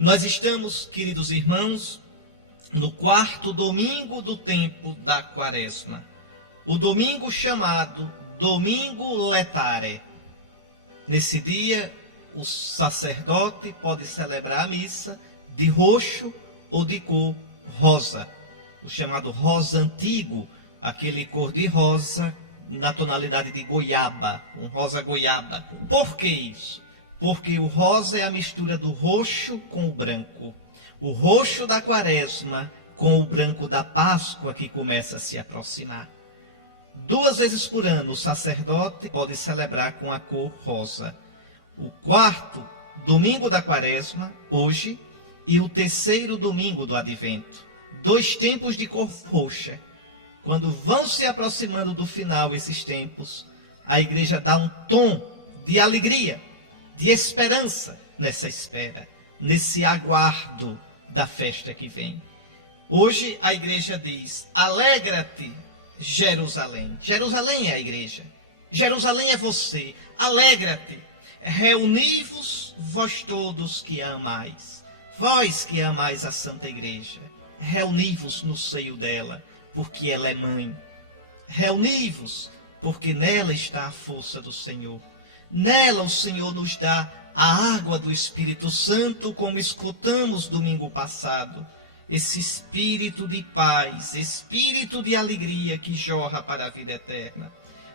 Nós estamos, queridos irmãos, no quarto domingo do tempo da Quaresma. O domingo chamado Domingo Letare. Nesse dia, o sacerdote pode celebrar a missa de roxo ou de cor rosa. O chamado rosa antigo, aquele cor de rosa na tonalidade de goiaba, um rosa goiaba. Por que isso? Porque o rosa é a mistura do roxo com o branco. O roxo da Quaresma com o branco da Páscoa que começa a se aproximar. 2 vezes por ano o sacerdote pode celebrar com a cor rosa. O quarto domingo da Quaresma, hoje, e o terceiro domingo do Advento. 2 tempos de cor roxa. Quando vão se aproximando do final esses tempos, a igreja dá um tom de alegria, de esperança nessa espera, nesse aguardo da festa que vem. Hoje a igreja diz: alegra-te, Jerusalém. Jerusalém é a igreja. Jerusalém é você. Alegra-te. Reuni-vos, vós todos que a amais. Vós que amais a Santa Igreja. Reuni-vos no seio dela, porque ela é mãe. Reuni-vos, porque nela está a força do Senhor. Nela o Senhor nos dá a água do Espírito Santo, como escutamos domingo passado. Esse espírito de paz, espírito de alegria que jorra para a vida eterna.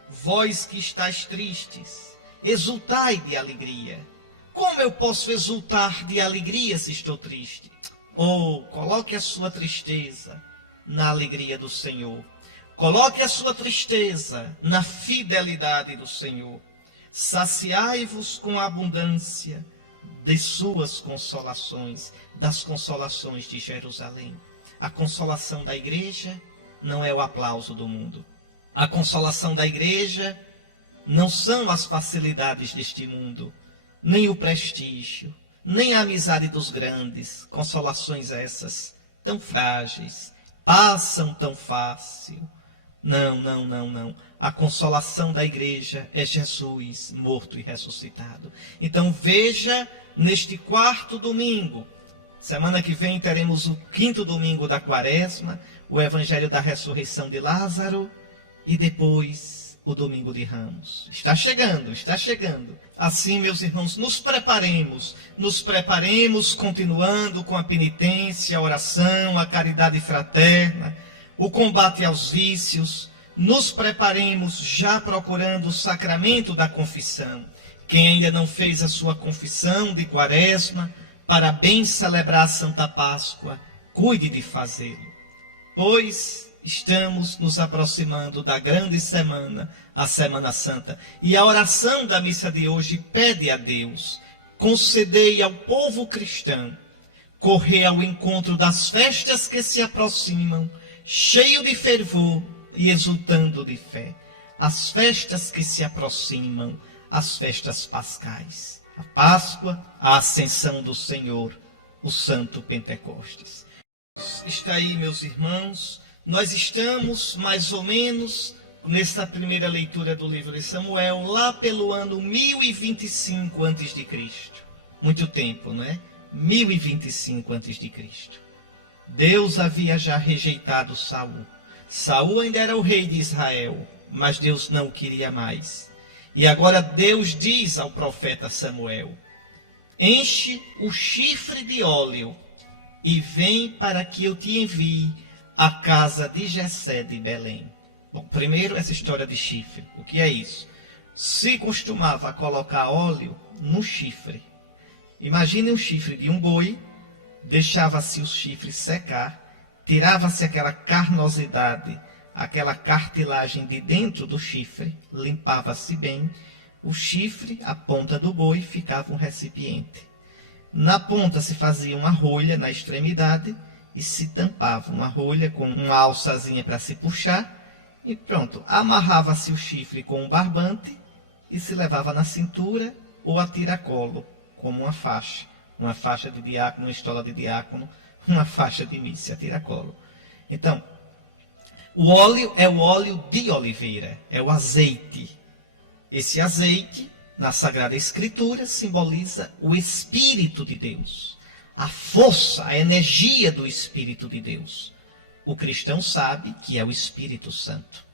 Vós que estáis tristes, exultai de alegria. Como eu posso exultar de alegria se estou triste? Oh, coloque a sua tristeza na alegria do Senhor. Coloque a sua tristeza na fidelidade do Senhor. Saciai-vos com a abundância de suas consolações, das consolações de Jerusalém. A consolação da igreja não é o aplauso do mundo. A consolação da igreja não são as facilidades deste mundo, nem o prestígio, nem a amizade dos grandes. Consolações essas tão frágeis, passam tão fácil. Não. A consolação da igreja é Jesus morto e ressuscitado. Então veja, neste quarto domingo, semana que vem teremos o quinto domingo da Quaresma, o Evangelho da ressurreição de Lázaro e depois o domingo de Ramos. Está chegando. Assim, meus irmãos, nos preparemos continuando com a penitência, a oração, a caridade fraterna, o combate aos vícios. Nos preparemos já procurando o sacramento da confissão. Quem ainda não fez a sua confissão de Quaresma, para bem celebrar a Santa Páscoa, cuide de fazê-lo. Pois estamos nos aproximando da grande semana, a Semana Santa. E a oração da missa de hoje pede a Deus: concedei ao povo cristão correr ao encontro das festas que se aproximam, cheio de fervor e exultando de fé. As festas que se aproximam, as festas pascais. A Páscoa, a Ascensão do Senhor, o Santo Pentecostes. Está aí, meus irmãos, nós estamos mais ou menos nessa primeira leitura do livro de Samuel, lá pelo ano 1025 a.C. Muito tempo, não é? 1025 a.C. Deus havia já rejeitado Saul. Saul ainda era o rei de Israel, mas Deus não o queria mais. E agora Deus diz ao profeta Samuel: enche o chifre de óleo e vem para que eu te envie à casa de Jessé de Belém. Bom, primeiro essa história de chifre. O que é isso? Se costumava colocar óleo no chifre. Imagine um chifre de um boi, deixava-se o chifre secar, tirava-se aquela carnosidade, aquela cartilagem de dentro do chifre, limpava-se bem, o chifre, a ponta do boi, ficava um recipiente. Na ponta se fazia uma rolha na extremidade e se tampava uma rolha com uma alçazinha para se puxar e pronto, amarrava-se o chifre com um barbante e se levava na cintura ou a tiracolo, como uma faixa de diácono, uma estola de diácono, uma faixa de missa, a tiracolo. Então, o óleo é o óleo de oliveira, é o azeite. Esse azeite na Sagrada Escritura, simboliza o Espírito de Deus. A força, a energia do Espírito de Deus. O cristão sabe que é o Espírito Santo.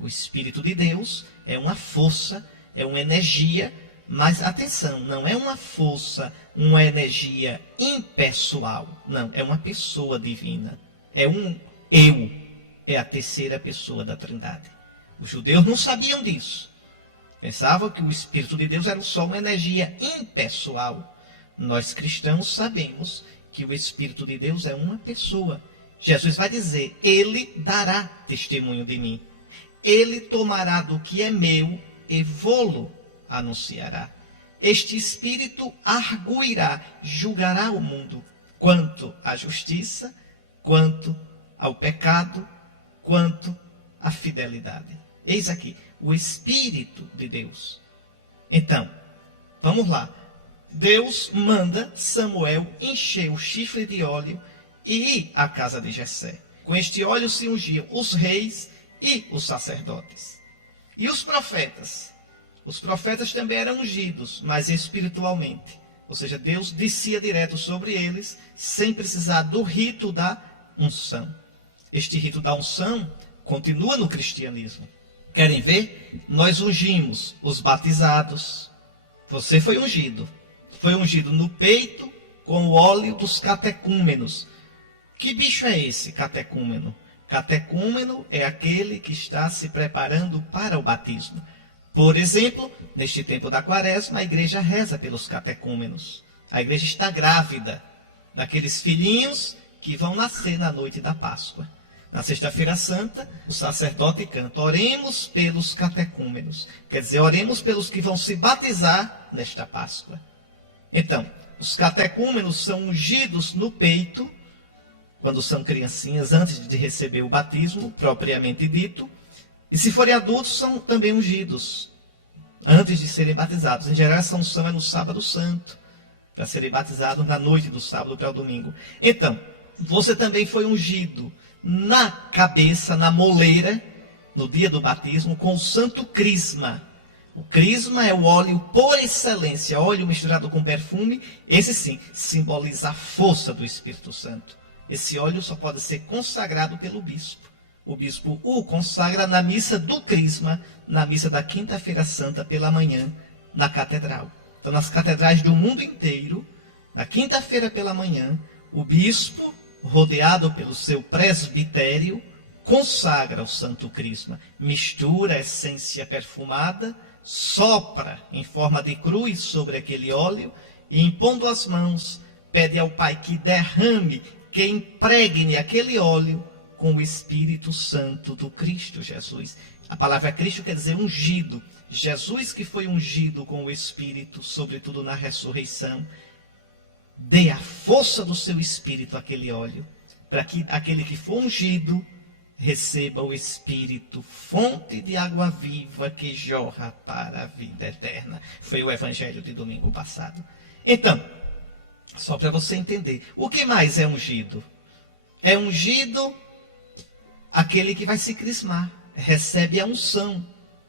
O Espírito de Deus é uma força, é uma energia, mas atenção, não é uma força, uma energia impessoal. Não, é uma pessoa divina. É um eu. É a terceira pessoa da Trindade. Os judeus não sabiam disso. Pensavam que o Espírito de Deus era só uma energia impessoal. Nós cristãos sabemos que o Espírito de Deus é uma pessoa. Jesus vai dizer, ele dará testemunho de mim. Ele tomará do que é meu e vô-lo anunciará. Este Espírito arguirá, julgará o mundo, quanto à justiça, quanto ao pecado, quanto à fidelidade. Eis aqui, o Espírito de Deus. Então, vamos lá. Deus manda Samuel encher o chifre de óleo e ir à casa de Jessé. Com este óleo se ungiam os reis e os sacerdotes. E os profetas? Os profetas também eram ungidos, mas espiritualmente. Ou seja, Deus descia direto sobre eles, sem precisar do rito da unção. Este rito da unção continua no cristianismo. Querem ver? Nós ungimos os batizados. Você foi ungido. Foi ungido no peito com o óleo dos catecúmenos. Que bicho é esse, catecúmeno? Catecúmeno é aquele que está se preparando para o batismo. Por exemplo, neste tempo da quaresma, a igreja reza pelos catecúmenos. A igreja está grávida daqueles filhinhos que vão nascer na noite da Páscoa. Na sexta-feira santa, o sacerdote canta, oremos pelos catecúmenos. Quer dizer, oremos pelos que vão se batizar nesta Páscoa. Então, os catecúmenos são ungidos no peito, quando são criancinhas, antes de receber o batismo, propriamente dito. E se forem adultos, são também ungidos, antes de serem batizados. Em geral, essa unção é no sábado santo, para serem batizados na noite do sábado para o domingo. Então, você também foi ungido na cabeça, na moleira, no dia do batismo, com o santo crisma. O crisma é o óleo por excelência, óleo misturado com perfume. Esse sim, simboliza a força do Espírito Santo. Esse óleo só pode ser consagrado pelo bispo. O bispo o consagra na missa do crisma, na missa da quinta-feira santa pela manhã, na catedral. Então, nas catedrais do mundo inteiro, na quinta-feira pela manhã, o bispo, rodeado pelo seu presbitério, consagra o santo crisma, mistura a essência perfumada, sopra em forma de cruz sobre aquele óleo e, impondo as mãos, pede ao Pai que derrame, que impregne aquele óleo com o Espírito Santo do Cristo Jesus. A palavra Cristo quer dizer ungido. Jesus que foi ungido com o Espírito, sobretudo na ressurreição, dê a força do seu Espírito àquele óleo, para que aquele que for ungido receba o Espírito, fonte de água viva que jorra para a vida eterna. Foi o evangelho de domingo passado. Então, só para você entender, o que mais é ungido? É ungido aquele que vai se crismar, recebe a unção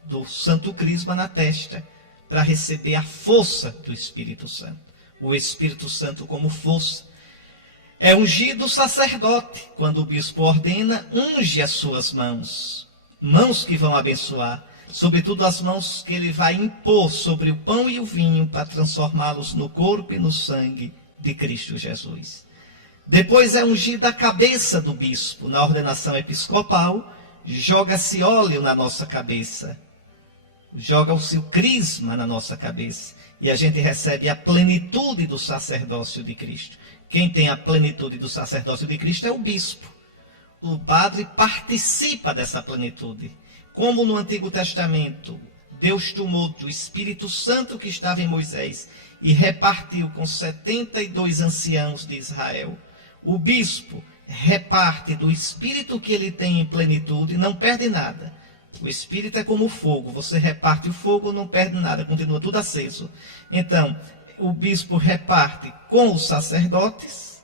do santo crisma na testa, para receber a força do Espírito Santo. O Espírito Santo como força. É ungido o sacerdote, quando o bispo ordena, unge as suas mãos. Mãos que vão abençoar, sobretudo as mãos que ele vai impor sobre o pão e o vinho, para transformá-los no corpo e no sangue de Cristo Jesus. Depois é ungida a cabeça do bispo. Na ordenação episcopal, joga-se óleo na nossa cabeça. Joga-se o crisma na nossa cabeça. E a gente recebe a plenitude do sacerdócio de Cristo. Quem tem a plenitude do sacerdócio de Cristo é o bispo. O padre participa dessa plenitude. Como no Antigo Testamento, Deus tomou do Espírito Santo que estava em Moisés e repartiu com 72 anciãos de Israel. O bispo reparte do Espírito que ele tem em plenitude, não perde nada. O Espírito é como o fogo, você reparte o fogo, não perde nada, continua tudo aceso. Então, o bispo reparte com os sacerdotes,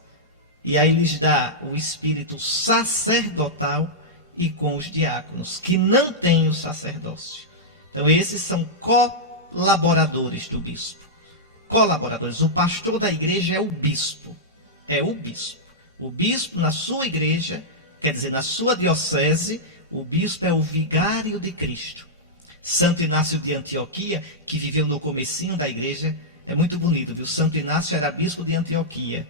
e aí lhes dá o Espírito sacerdotal, e com os diáconos, que não têm o sacerdócio. Então, esses são colaboradores do bispo. Colaboradores. O pastor da igreja é o bispo. É o bispo. O bispo na sua igreja, quer dizer, na sua diocese, o bispo é o vigário de Cristo. Santo Inácio de Antioquia, que viveu no comecinho da igreja, é muito bonito, viu? Santo Inácio era bispo de Antioquia.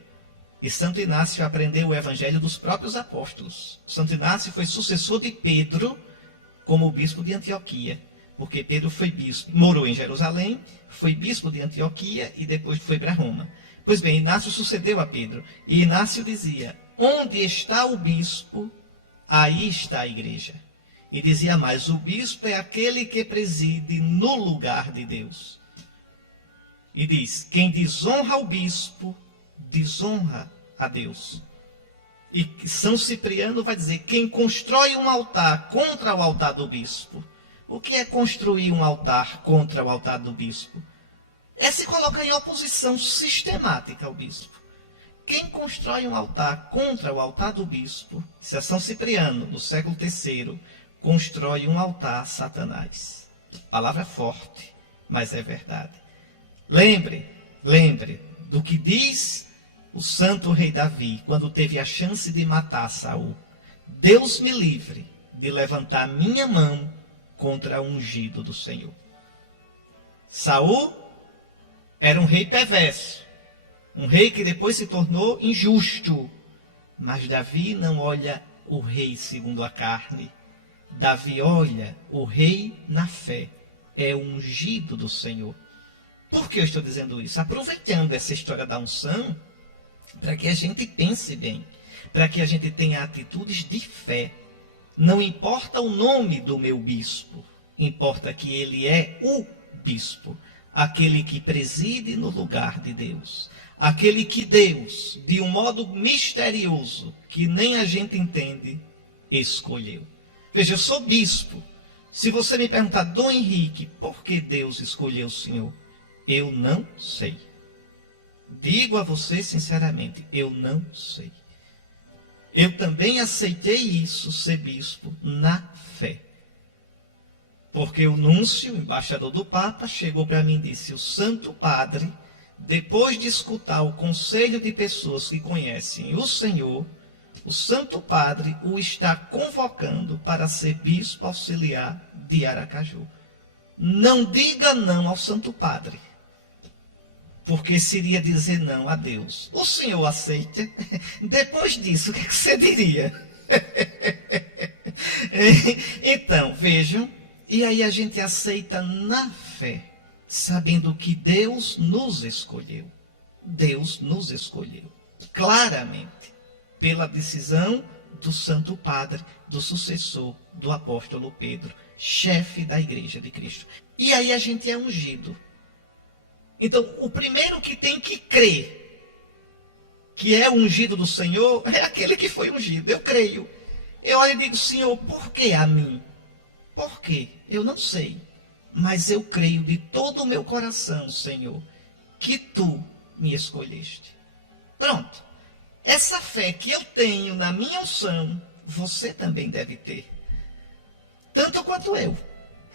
E Santo Inácio aprendeu o evangelho dos próprios apóstolos. Santo Inácio foi sucessor de Pedro como bispo de Antioquia. Porque Pedro foi bispo, morou em Jerusalém, foi bispo de Antioquia e depois foi para Roma. Pois bem, Inácio sucedeu a Pedro. E Inácio dizia, onde está o bispo, aí está a igreja. E dizia mais, o bispo é aquele que preside no lugar de Deus. E diz, quem desonra o bispo, desonra a Deus. E São Cipriano vai dizer, quem constrói um altar contra o altar do bispo. O que é construir um altar contra o altar do bispo? É se colocar em oposição sistemática ao bispo. Quem constrói um altar contra o altar do bispo, se é São Cipriano, no século III, constrói um altar a Satanás. Palavra forte, mas é verdade. Lembre do que diz o santo rei Davi, quando teve a chance de matar Saul. Deus me livre de levantar minha mão contra o ungido do Senhor. Saul era um rei perverso, um rei que depois se tornou injusto. Mas Davi não olha o rei segundo a carne. Davi olha o rei na fé. É o ungido do Senhor. Por que eu estou dizendo isso? Aproveitando essa história da unção, para que a gente pense bem, para que a gente tenha atitudes de fé. Não importa o nome do meu bispo, importa que ele é o bispo, aquele que preside no lugar de Deus, aquele que Deus, de um modo misterioso, que nem a gente entende, escolheu. Veja, eu sou bispo. Se você me perguntar, Dom Henrique, por que Deus escolheu o senhor? Eu não sei. Digo a você sinceramente, eu não sei. Eu também aceitei isso, ser bispo, na fé. Porque o núncio, o embaixador do Papa, chegou para mim e disse, o Santo Padre, depois de escutar o conselho de pessoas que conhecem o Senhor, o Santo Padre o está convocando para ser bispo auxiliar de Aracaju. Não diga não ao Santo Padre, porque seria dizer não a Deus. O senhor aceita? Depois disso, o que você diria? Então, vejam, e aí a gente aceita na fé, sabendo que Deus nos escolheu. Deus nos escolheu, claramente, pela decisão do Santo Padre, do sucessor do apóstolo Pedro, chefe da Igreja de Cristo. E aí a gente é ungido. Então, o primeiro que tem que crer que é o ungido do Senhor é aquele que foi ungido. Eu creio. Eu olho e digo, Senhor, por que a mim? Por quê? Eu não sei. Mas eu creio de todo o meu coração, Senhor, que Tu me escolheste. Pronto. Essa fé que eu tenho na minha unção, você também deve ter. Tanto quanto eu.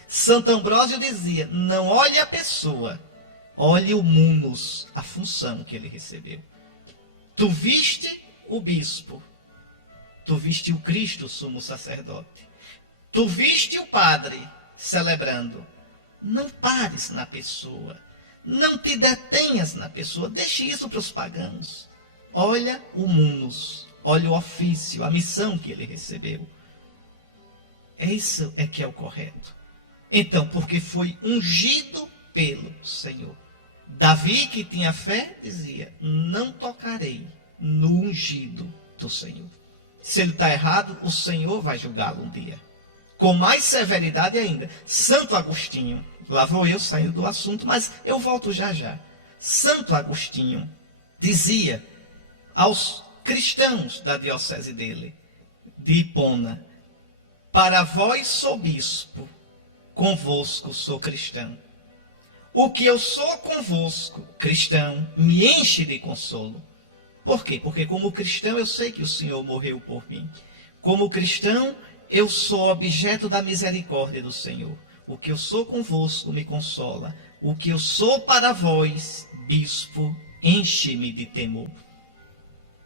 Santo Ambrósio dizia, não olhe a pessoa, olhe o munus, a função que ele recebeu. Tu viste o bispo, tu viste o Cristo, sumo sacerdote. Tu viste o padre celebrando. Não pares na pessoa, não te detenhas na pessoa, deixe isso para os pagãos. Olha o munus, olha o ofício, a missão que ele recebeu. Isso é que é o correto. Então, porque foi ungido pelo Senhor. Davi, que tinha fé, dizia, não tocarei no ungido do Senhor. Se ele está errado, o Senhor vai julgá-lo um dia. Com mais severidade ainda. Santo Agostinho, lá vou eu saindo do assunto, mas eu volto já já. Santo Agostinho dizia aos cristãos da diocese dele, de Hipona, para vós sou bispo, convosco sou cristão. O que eu sou convosco, cristão, me enche de consolo. Por quê? Porque como cristão eu sei que o Senhor morreu por mim. Como cristão eu sou objeto da misericórdia do Senhor. O que eu sou convosco me consola. o que eu sou para vós, bispo, enche-me de temor.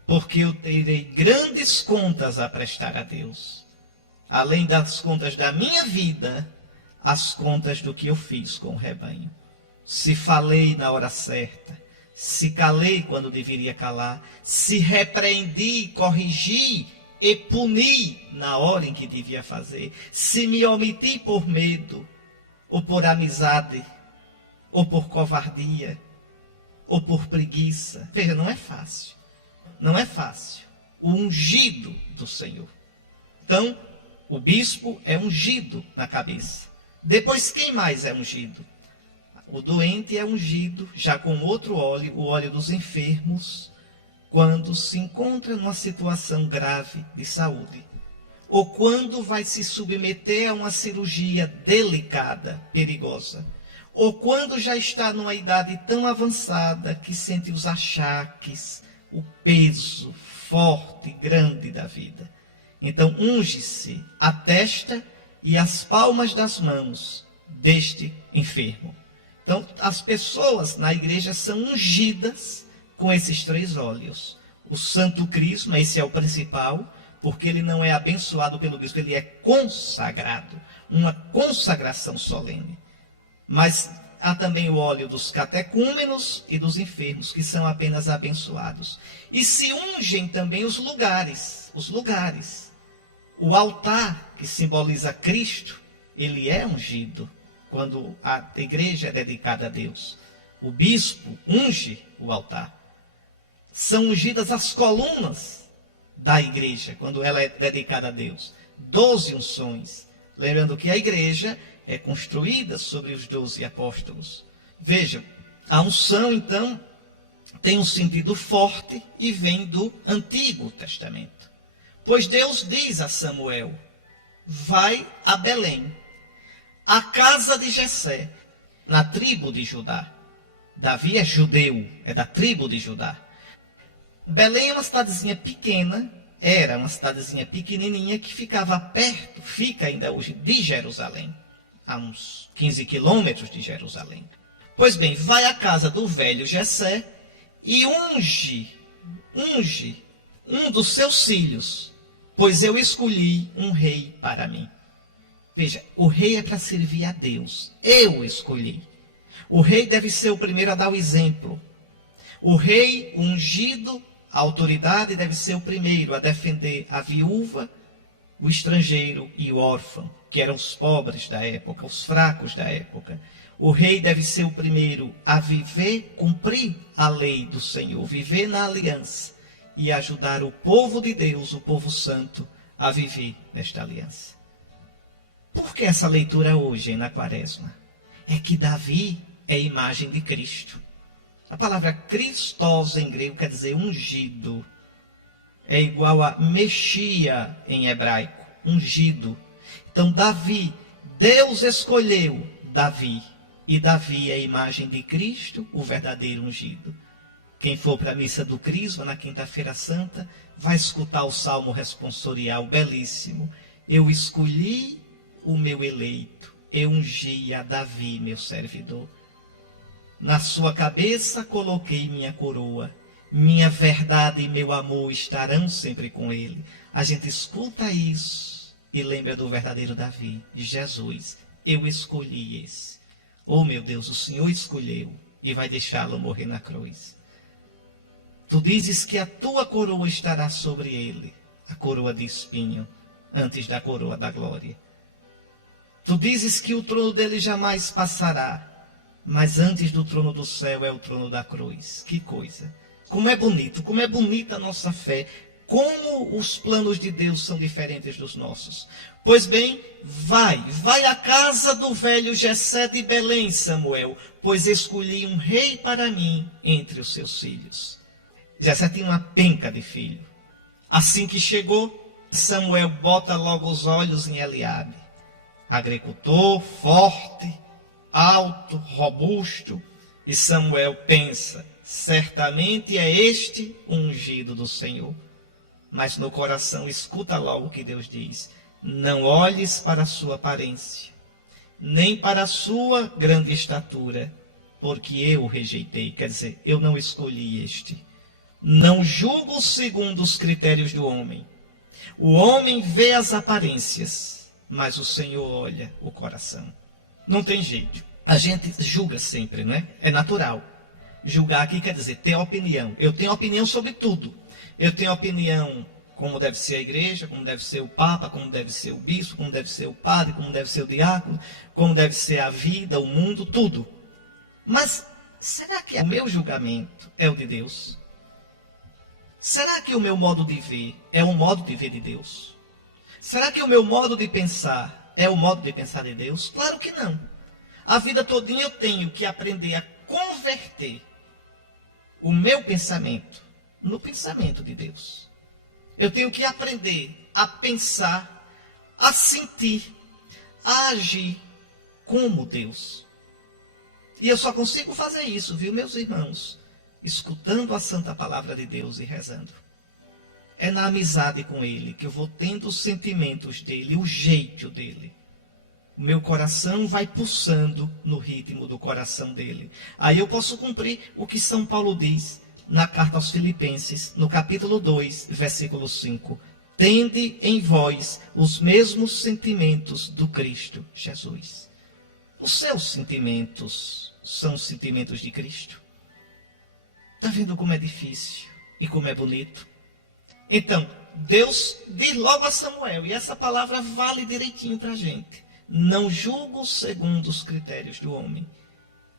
Porque eu terei grandes contas a prestar a Deus. Além das contas da minha vida, as contas do que eu fiz com o rebanho. Se falei na hora certa, se calei quando deveria calar, se repreendi, corrigi e puni na hora em que devia fazer, se me omiti por medo, ou por amizade, ou por covardia, ou por preguiça. Veja, não é fácil. Não é fácil. O ungido do Senhor. Então, o bispo é ungido na cabeça. Depois, quem mais é ungido? O doente é ungido, já com outro óleo, o óleo dos enfermos, quando se encontra numa situação grave de saúde. Ou quando vai se submeter a uma cirurgia delicada, perigosa. Ou quando já está numa idade tão avançada que sente os achaques, o peso forte, grande da vida. Então, unge-se a testa e as palmas das mãos deste enfermo. Então, as pessoas na igreja são ungidas com esses 3 óleos. O Santo Crisma, esse é o principal, porque ele não é abençoado pelo bispo, ele é consagrado, uma consagração solene. Mas há também o óleo dos catecúmenos e dos enfermos, que são apenas abençoados. E se ungem também os lugares. O altar, que simboliza Cristo, ele é ungido quando a igreja é dedicada a Deus. O bispo unge o altar. São ungidas as colunas da igreja, quando ela é dedicada a Deus. 12 unções. Lembrando que a igreja é construída sobre os 12 apóstolos. Vejam, a unção, então, tem um sentido forte e vem do Antigo Testamento. Pois Deus diz a Samuel, vai a Belém, a casa de Jessé, na tribo de Judá. Davi é judeu, é da tribo de Judá. Belém é uma cidadezinha pequena, era uma cidadezinha pequenininha que ficava perto, fica ainda hoje, de Jerusalém. A uns 15 quilômetros de Jerusalém. Pois bem, vai à casa do velho Jessé e unge um dos seus filhos, pois eu escolhi um rei para mim. Veja, o rei é para servir a Deus. Eu escolhi. O rei deve ser o primeiro a dar o exemplo. O rei ungido, a autoridade, deve ser o primeiro a defender a viúva, o estrangeiro e o órfão, que eram os pobres da época, os fracos da época. O rei deve ser o primeiro a viver, cumprir a lei do Senhor, viver na aliança e ajudar o povo de Deus, o povo santo, a viver nesta aliança. Por que essa leitura hoje na Quaresma? É que Davi é imagem de Cristo. A palavra Christos em grego quer dizer ungido. É igual a Mexia em hebraico, ungido. Então Davi, Deus escolheu Davi. E Davi é a imagem de Cristo, o verdadeiro ungido. Quem for para a missa do Crisma na quinta-feira santa, vai escutar o salmo responsorial belíssimo. Eu escolhi o meu eleito, eu ungi a Davi, meu servidor. Na sua cabeça coloquei minha coroa, minha verdade e meu amor estarão sempre com ele. A gente escuta isso e lembra do verdadeiro Davi, de Jesus. Eu escolhi esse. Oh meu Deus, o Senhor escolheu e vai deixá-lo morrer na cruz. Tu dizes que a tua coroa estará sobre ele, a coroa de espinho, antes da coroa da glória. Tu dizes que o trono dele jamais passará, mas antes do trono do céu é o trono da cruz. Que coisa! Como é bonito, como é bonita a nossa fé, como os planos de Deus são diferentes dos nossos. Pois bem, vai à casa do velho Jessé de Belém, Samuel, pois escolhi um rei para mim entre os seus filhos. Jessé tinha uma penca de filho. Assim que chegou, Samuel bota logo os olhos em Eliabe. Agricultor, forte, alto, robusto. E Samuel pensa, certamente é este o ungido do Senhor. Mas no coração escuta logo o que Deus diz. Não olhes para a sua aparência, nem para a sua grande estatura, porque eu o rejeitei. Quer dizer, eu não escolhi este. Não julgo segundo os critérios do homem. O homem vê as aparências, mas o Senhor olha o coração. Não tem jeito. A gente julga sempre, não é? É natural. Julgar aqui quer dizer ter opinião. Eu tenho opinião sobre tudo. Eu tenho opinião como deve ser a igreja, como deve ser o papa, como deve ser o bispo, como deve ser o padre, como deve ser o diácono, como deve ser a vida, o mundo, tudo. Mas será que o meu julgamento é o de Deus? Será que o meu modo de ver é o modo de ver de Deus? Será que o meu modo de pensar é o modo de pensar de Deus? Claro que não. A vida todinha eu tenho que aprender a converter o meu pensamento no pensamento de Deus. Eu tenho que aprender a pensar, a sentir, a agir como Deus. E eu só consigo fazer isso, viu, meus irmãos? Escutando a santa palavra de Deus e rezando. É na amizade com Ele que eu vou tendo os sentimentos dEle, o jeito dEle. O meu coração vai pulsando no ritmo do coração dEle. Aí eu posso cumprir o que São Paulo diz na carta aos Filipenses, no capítulo 2, versículo 5. Tende em vós os mesmos sentimentos do Cristo Jesus. Os seus sentimentos são os sentimentos de Cristo. Está vendo como é difícil e como é bonito? Então, Deus diz logo a Samuel, e essa palavra vale direitinho para a gente. Não julgo segundo os critérios do homem.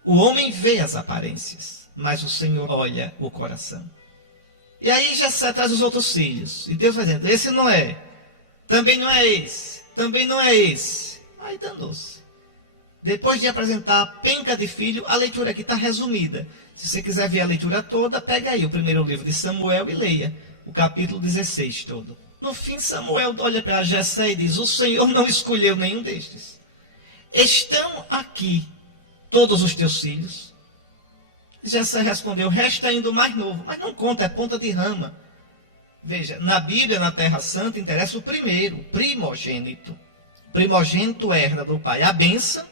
O homem vê as aparências, mas o Senhor olha o coração. E aí Jessé traz os outros filhos. E Deus vai dizendo, esse não é. Também não é esse. Também não é esse. Aí danou-se. Depois de apresentar a penca de filho, a leitura aqui está resumida. Se você quiser ver a leitura toda, pega aí o primeiro livro de Samuel e leia o capítulo 16 todo. No fim, Samuel olha para Jessé e diz, o Senhor não escolheu nenhum destes. Estão aqui todos os teus filhos? Jessé respondeu, resta ainda o mais novo. Mas não conta, é ponta de rama. Veja, na Bíblia, na Terra Santa, interessa o primeiro, primogênito. Primogênito herda do pai a bênção,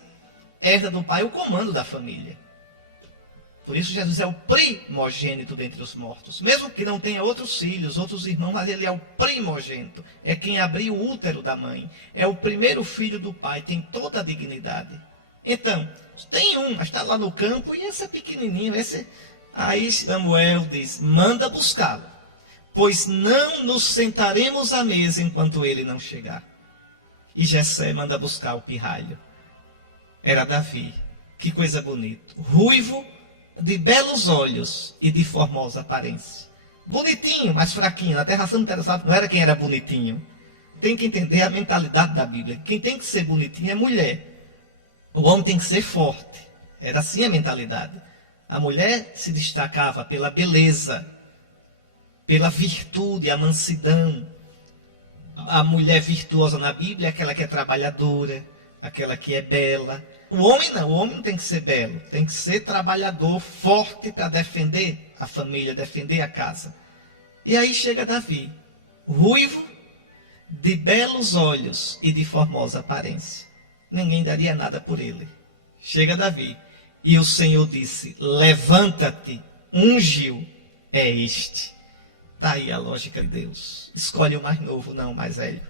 herda do pai o comando da família. Por isso Jesus é o primogênito dentre os mortos. Mesmo que não tenha outros filhos, outros irmãos, mas ele é o primogênito. É quem abriu o útero da mãe. É o primeiro filho do pai, tem toda a dignidade. Então, tem um, mas está lá no campo, e esse é pequenininho. Aí Samuel diz, manda buscá-lo, pois não nos sentaremos à mesa enquanto ele não chegar. E Jessé manda buscar o pirralho. Era Davi. Que coisa bonita. Ruivo, de belos olhos e de formosa aparência. Bonitinho, mas fraquinho. Na Terra Santa não era quem era bonitinho. Tem que entender a mentalidade da Bíblia. Quem tem que ser bonitinho é mulher. O homem tem que ser forte. Era assim a mentalidade. A mulher se destacava pela beleza, pela virtude, a mansidão. A mulher virtuosa na Bíblia é aquela que é trabalhadora, aquela que é bela. O homem não tem que ser belo, tem que ser trabalhador, forte para defender a família, defender a casa. E aí chega Davi, ruivo, de belos olhos e de formosa aparência. Ninguém daria nada por ele. Chega Davi, e o Senhor disse, levanta-te, ungiu, é este. Está aí a lógica de Deus. Escolhe o mais novo, não o mais velho.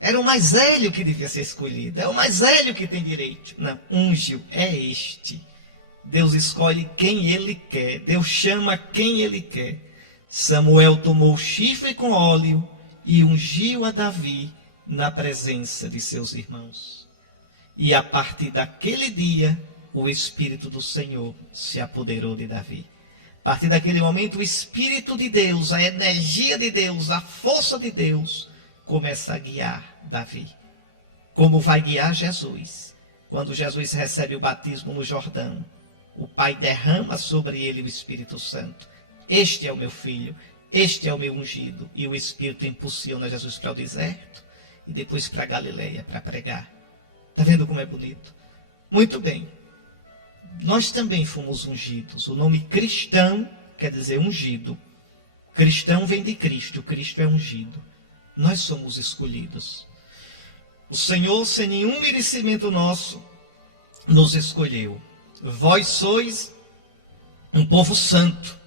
Era o mais velho que devia ser escolhido. É o mais velho que tem direito. Não, ungiu, é este. Deus escolhe quem ele quer. Deus chama quem ele quer. Samuel tomou o chifre com óleo e ungiu a Davi na presença de seus irmãos. E a partir daquele dia, o Espírito do Senhor se apoderou de Davi. A partir daquele momento, o Espírito de Deus, a energia de Deus, a força de Deus, começa a guiar Davi. Como vai guiar Jesus. Quando Jesus recebe o batismo no Jordão, o Pai derrama sobre ele o Espírito Santo. Este é o meu filho, este é o meu ungido. E o Espírito impulsiona Jesus para o deserto e depois para a Galileia para pregar. Está vendo como é bonito? Muito bem. Nós também fomos ungidos. O nome cristão quer dizer ungido. Cristão vem de Cristo, Cristo é ungido. Nós somos escolhidos. O Senhor, sem nenhum merecimento nosso, nos escolheu. Vós sois um povo santo,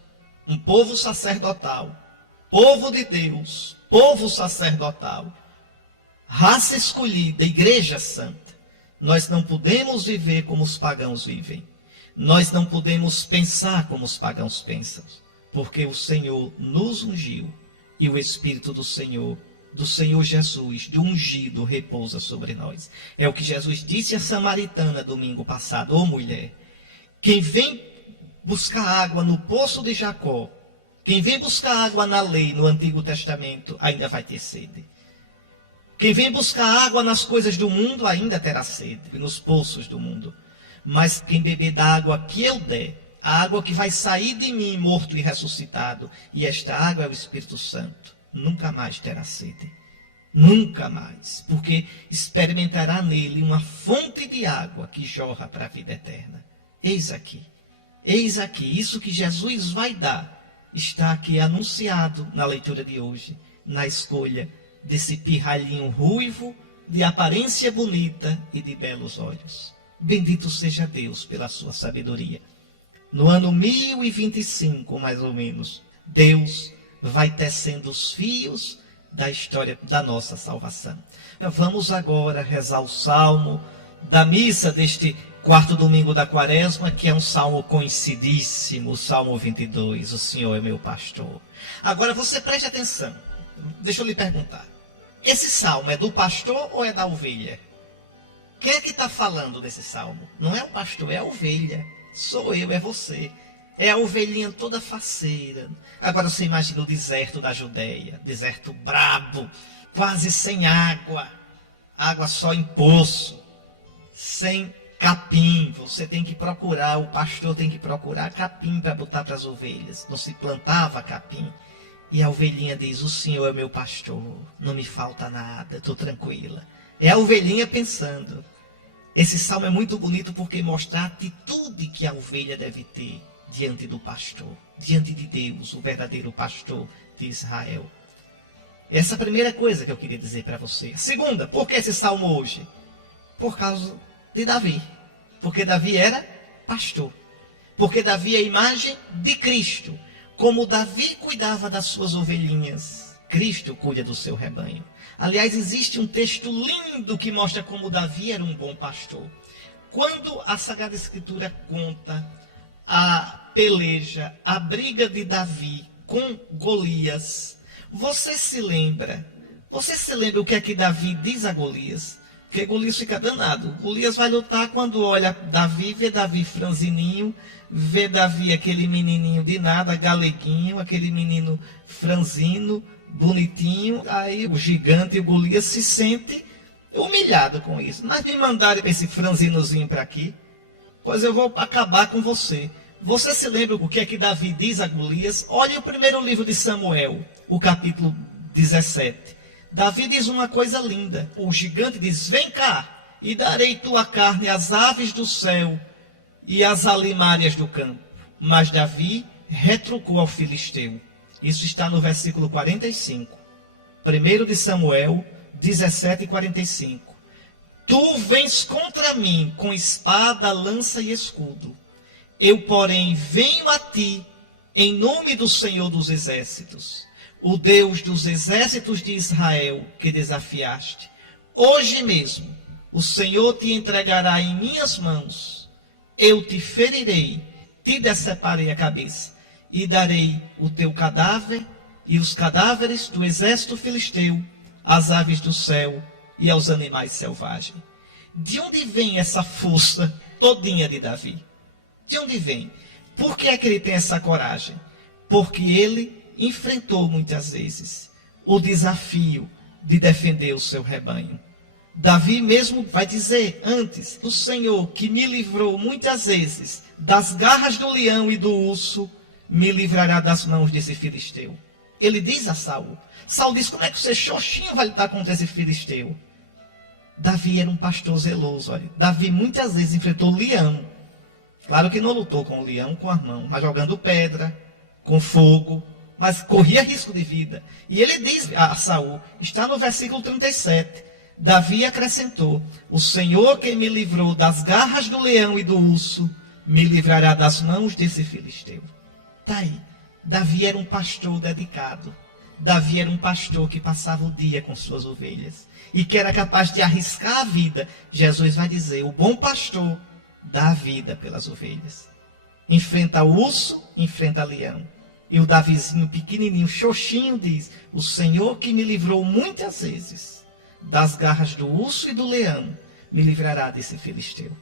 um povo sacerdotal, povo de Deus, povo sacerdotal, raça escolhida, igreja santa. Nós não podemos viver como os pagãos vivem. Nós não podemos pensar como os pagãos pensam, porque o Senhor nos ungiu e o Espírito do Senhor Jesus, do ungido, repousa sobre nós. É o que Jesus disse à samaritana domingo passado: ô mulher, quem vem buscar água no poço de Jacó, quem vem buscar água na lei, no Antigo Testamento, ainda vai ter sede. Quem vem buscar água nas coisas do mundo ainda terá sede, nos poços do mundo. Mas quem beber da água que eu der, a água que vai sair de mim, morto e ressuscitado, e esta água é o Espírito Santo, nunca mais terá sede. Nunca mais, porque experimentará nele uma fonte de água que jorra para a vida eterna. Eis aqui, isso que Jesus vai dar, está aqui anunciado na leitura de hoje, na escolha desse pirralhinho ruivo, de aparência bonita e de belos olhos. Bendito seja Deus pela sua sabedoria. No ano 1025, mais ou menos, Deus vai tecendo os fios da história da nossa salvação. Vamos agora rezar o salmo da missa deste quarto domingo da quaresma, que é um salmo conhecidíssimo, o Salmo 22, o Senhor é meu pastor. Agora você preste atenção, deixa eu lhe perguntar, esse salmo é do pastor ou é da ovelha? Quem é que está falando desse salmo? Não é o pastor, é a ovelha. Sou eu, é você. É a ovelhinha toda faceira. Agora você imagina o deserto da Judéia, deserto brabo, quase sem água, água só em poço, sem capim. Você tem que procurar, o pastor tem que procurar capim para botar para as ovelhas. Não se plantava capim. E a ovelhinha diz: o Senhor é meu pastor, não me falta nada, estou tranquila. É a ovelhinha pensando. Esse salmo é muito bonito porque mostra a atitude que a ovelha deve ter diante do pastor, diante de Deus, o verdadeiro pastor de Israel. Essa é a primeira coisa que eu queria dizer para você. A segunda, por que esse salmo hoje? Por causa de Davi. Porque Davi era pastor. Porque Davi é a imagem de Cristo. Como Davi cuidava das suas ovelhinhas, Cristo cuida do seu rebanho. Aliás, existe um texto lindo que mostra como Davi era um bom pastor. Quando a Sagrada Escritura conta a peleja, a briga de Davi com Golias, você se lembra o que é que Davi diz a Golias? Porque Golias fica danado. Golias vai lutar quando olha Davi, vê Davi franzininho, vê Davi aquele menininho de nada, galeguinho, aquele menino franzino, bonitinho. Aí o gigante, o Golias, se sente humilhado com isso. Mas me mandaram esse franzinozinho para aqui, pois eu vou acabar com você. Você se lembra o que é que Davi diz a Golias? Olhe o primeiro livro de Samuel, o capítulo 17. Davi diz uma coisa linda. O gigante diz: vem cá, e darei tua carne às aves do céu e às alimárias do campo. Mas Davi retrucou ao filisteu. Isso está no versículo 45. 1 de Samuel 17, 45. Tu vens contra mim com espada, lança e escudo. Eu, porém, venho a ti em nome do Senhor dos Exércitos, o Deus dos exércitos de Israel, que desafiaste. Hoje mesmo o Senhor te entregará em minhas mãos. Eu te ferirei, te deceparei a cabeça, e darei o teu cadáver e os cadáveres do exército filisteu às aves do céu e aos animais selvagens. De onde vem essa força todinha de Davi? De onde vem? Por que é que ele tem essa coragem? Porque ele enfrentou muitas vezes o desafio de defender o seu rebanho. Davi mesmo vai dizer antes: o Senhor que me livrou muitas vezes das garras do leão e do urso, me livrará das mãos desse filisteu. Ele diz a Saul. Saul diz: como é que você xoxinho vai lutar contra esse filisteu? Davi era um pastor zeloso. Olha. Davi muitas vezes enfrentou leão. Claro que não lutou com o leão com as mãos, mas jogando pedra, com fogo, mas corria risco de vida. E ele diz a Saul, está no versículo 37, Davi acrescentou: o Senhor que me livrou das garras do leão e do urso, me livrará das mãos desse filisteu. Tá aí. Davi era um pastor dedicado. Davi era um pastor que passava o dia com suas ovelhas e que era capaz de arriscar a vida. Jesus vai dizer, o bom pastor dá a vida pelas ovelhas. Enfrenta o urso, enfrenta o leão. E o Davizinho pequenininho, xoxinho, diz, o Senhor que me livrou muitas vezes das garras do urso e do leão, me livrará desse filisteu.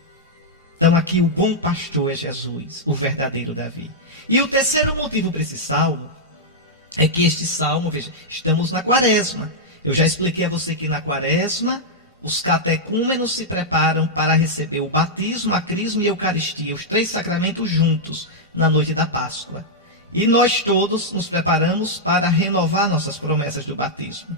Então aqui o bom pastor é Jesus, o verdadeiro Davi. E o terceiro motivo para esse salmo é que este salmo, veja, estamos na quaresma. Eu já expliquei a você que na quaresma os catecúmenos se preparam para receber o batismo, a crisma e a eucaristia, os 3 sacramentos juntos, na noite da Páscoa. E nós todos nos preparamos para renovar nossas promessas do batismo.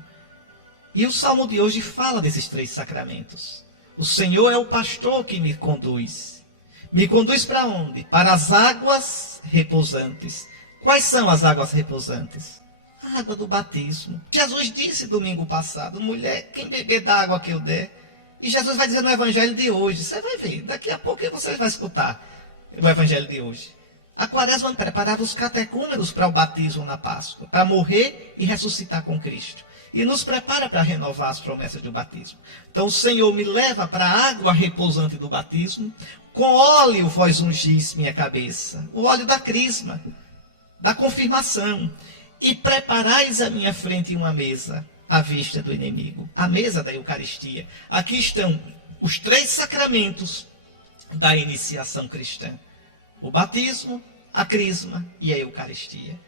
E o salmo de hoje fala desses 3 sacramentos. O Senhor é o pastor que me conduz. Me conduz para onde? Para as águas repousantes. Quais são as águas repousantes? A água do batismo. Jesus disse domingo passado, mulher, quem beber da água que eu der. E Jesus vai dizer no evangelho de hoje, você vai ver, daqui a pouco você vai escutar o evangelho de hoje. A quaresma preparava os catecúmenos para o batismo na Páscoa, para morrer e ressuscitar com Cristo. E nos prepara para renovar as promessas do batismo. Então o Senhor me leva para a água repousante do batismo. Com óleo vós ungis minha cabeça. O óleo da crisma, da confirmação. E preparais à minha frente uma mesa à vista do inimigo. A mesa da Eucaristia. Aqui estão os 3 sacramentos da iniciação cristã. O batismo, a crisma e a Eucaristia.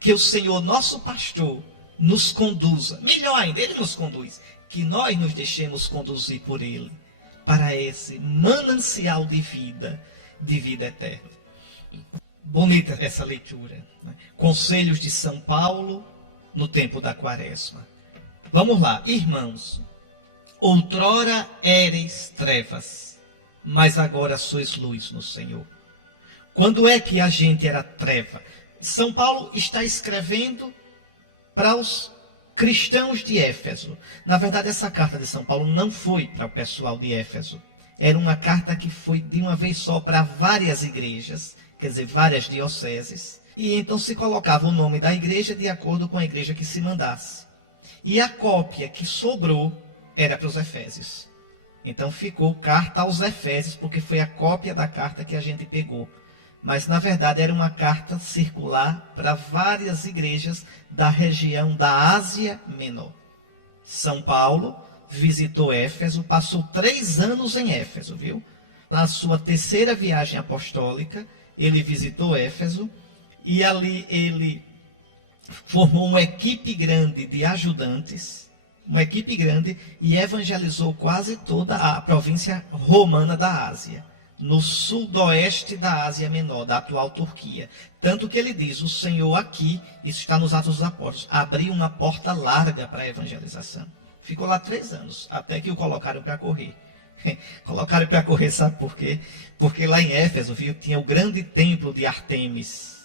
Que o Senhor, nosso pastor, nos conduza. Melhor ainda, Ele nos conduz. Que nós nos deixemos conduzir por Ele. Para esse manancial de vida eterna. Bonita essa leitura. Né? Conselhos de São Paulo no tempo da quaresma. Vamos lá, irmãos. Outrora éreis trevas, mas agora sois luz no Senhor. Quando é que a gente era treva? São Paulo está escrevendo para os cristãos de Éfeso. Na verdade, essa carta de São Paulo não foi para o pessoal de Éfeso. Era uma carta que foi de uma vez só para várias igrejas, quer dizer, várias dioceses. E então se colocava o nome da igreja de acordo com a igreja que se mandasse. E a cópia que sobrou era para os Efésios. Então ficou carta aos Efésios, porque foi a cópia da carta que a gente pegou. Mas, na verdade, era uma carta circular para várias igrejas da região da Ásia Menor. São Paulo visitou Éfeso, passou 3 anos em Éfeso, viu? Na sua 3ª viagem apostólica, ele visitou Éfeso e ali ele formou uma equipe grande de ajudantes, e evangelizou quase toda a província romana da Ásia. No sudoeste da Ásia Menor, da atual Turquia. Tanto que ele diz, o Senhor aqui, isso está nos Atos dos Apóstolos, abriu uma porta larga para a evangelização. Ficou lá 3 anos, até que o colocaram para correr. Colocaram para correr, sabe por quê? Porque lá em Éfeso, viu, tinha o grande templo de Artemis,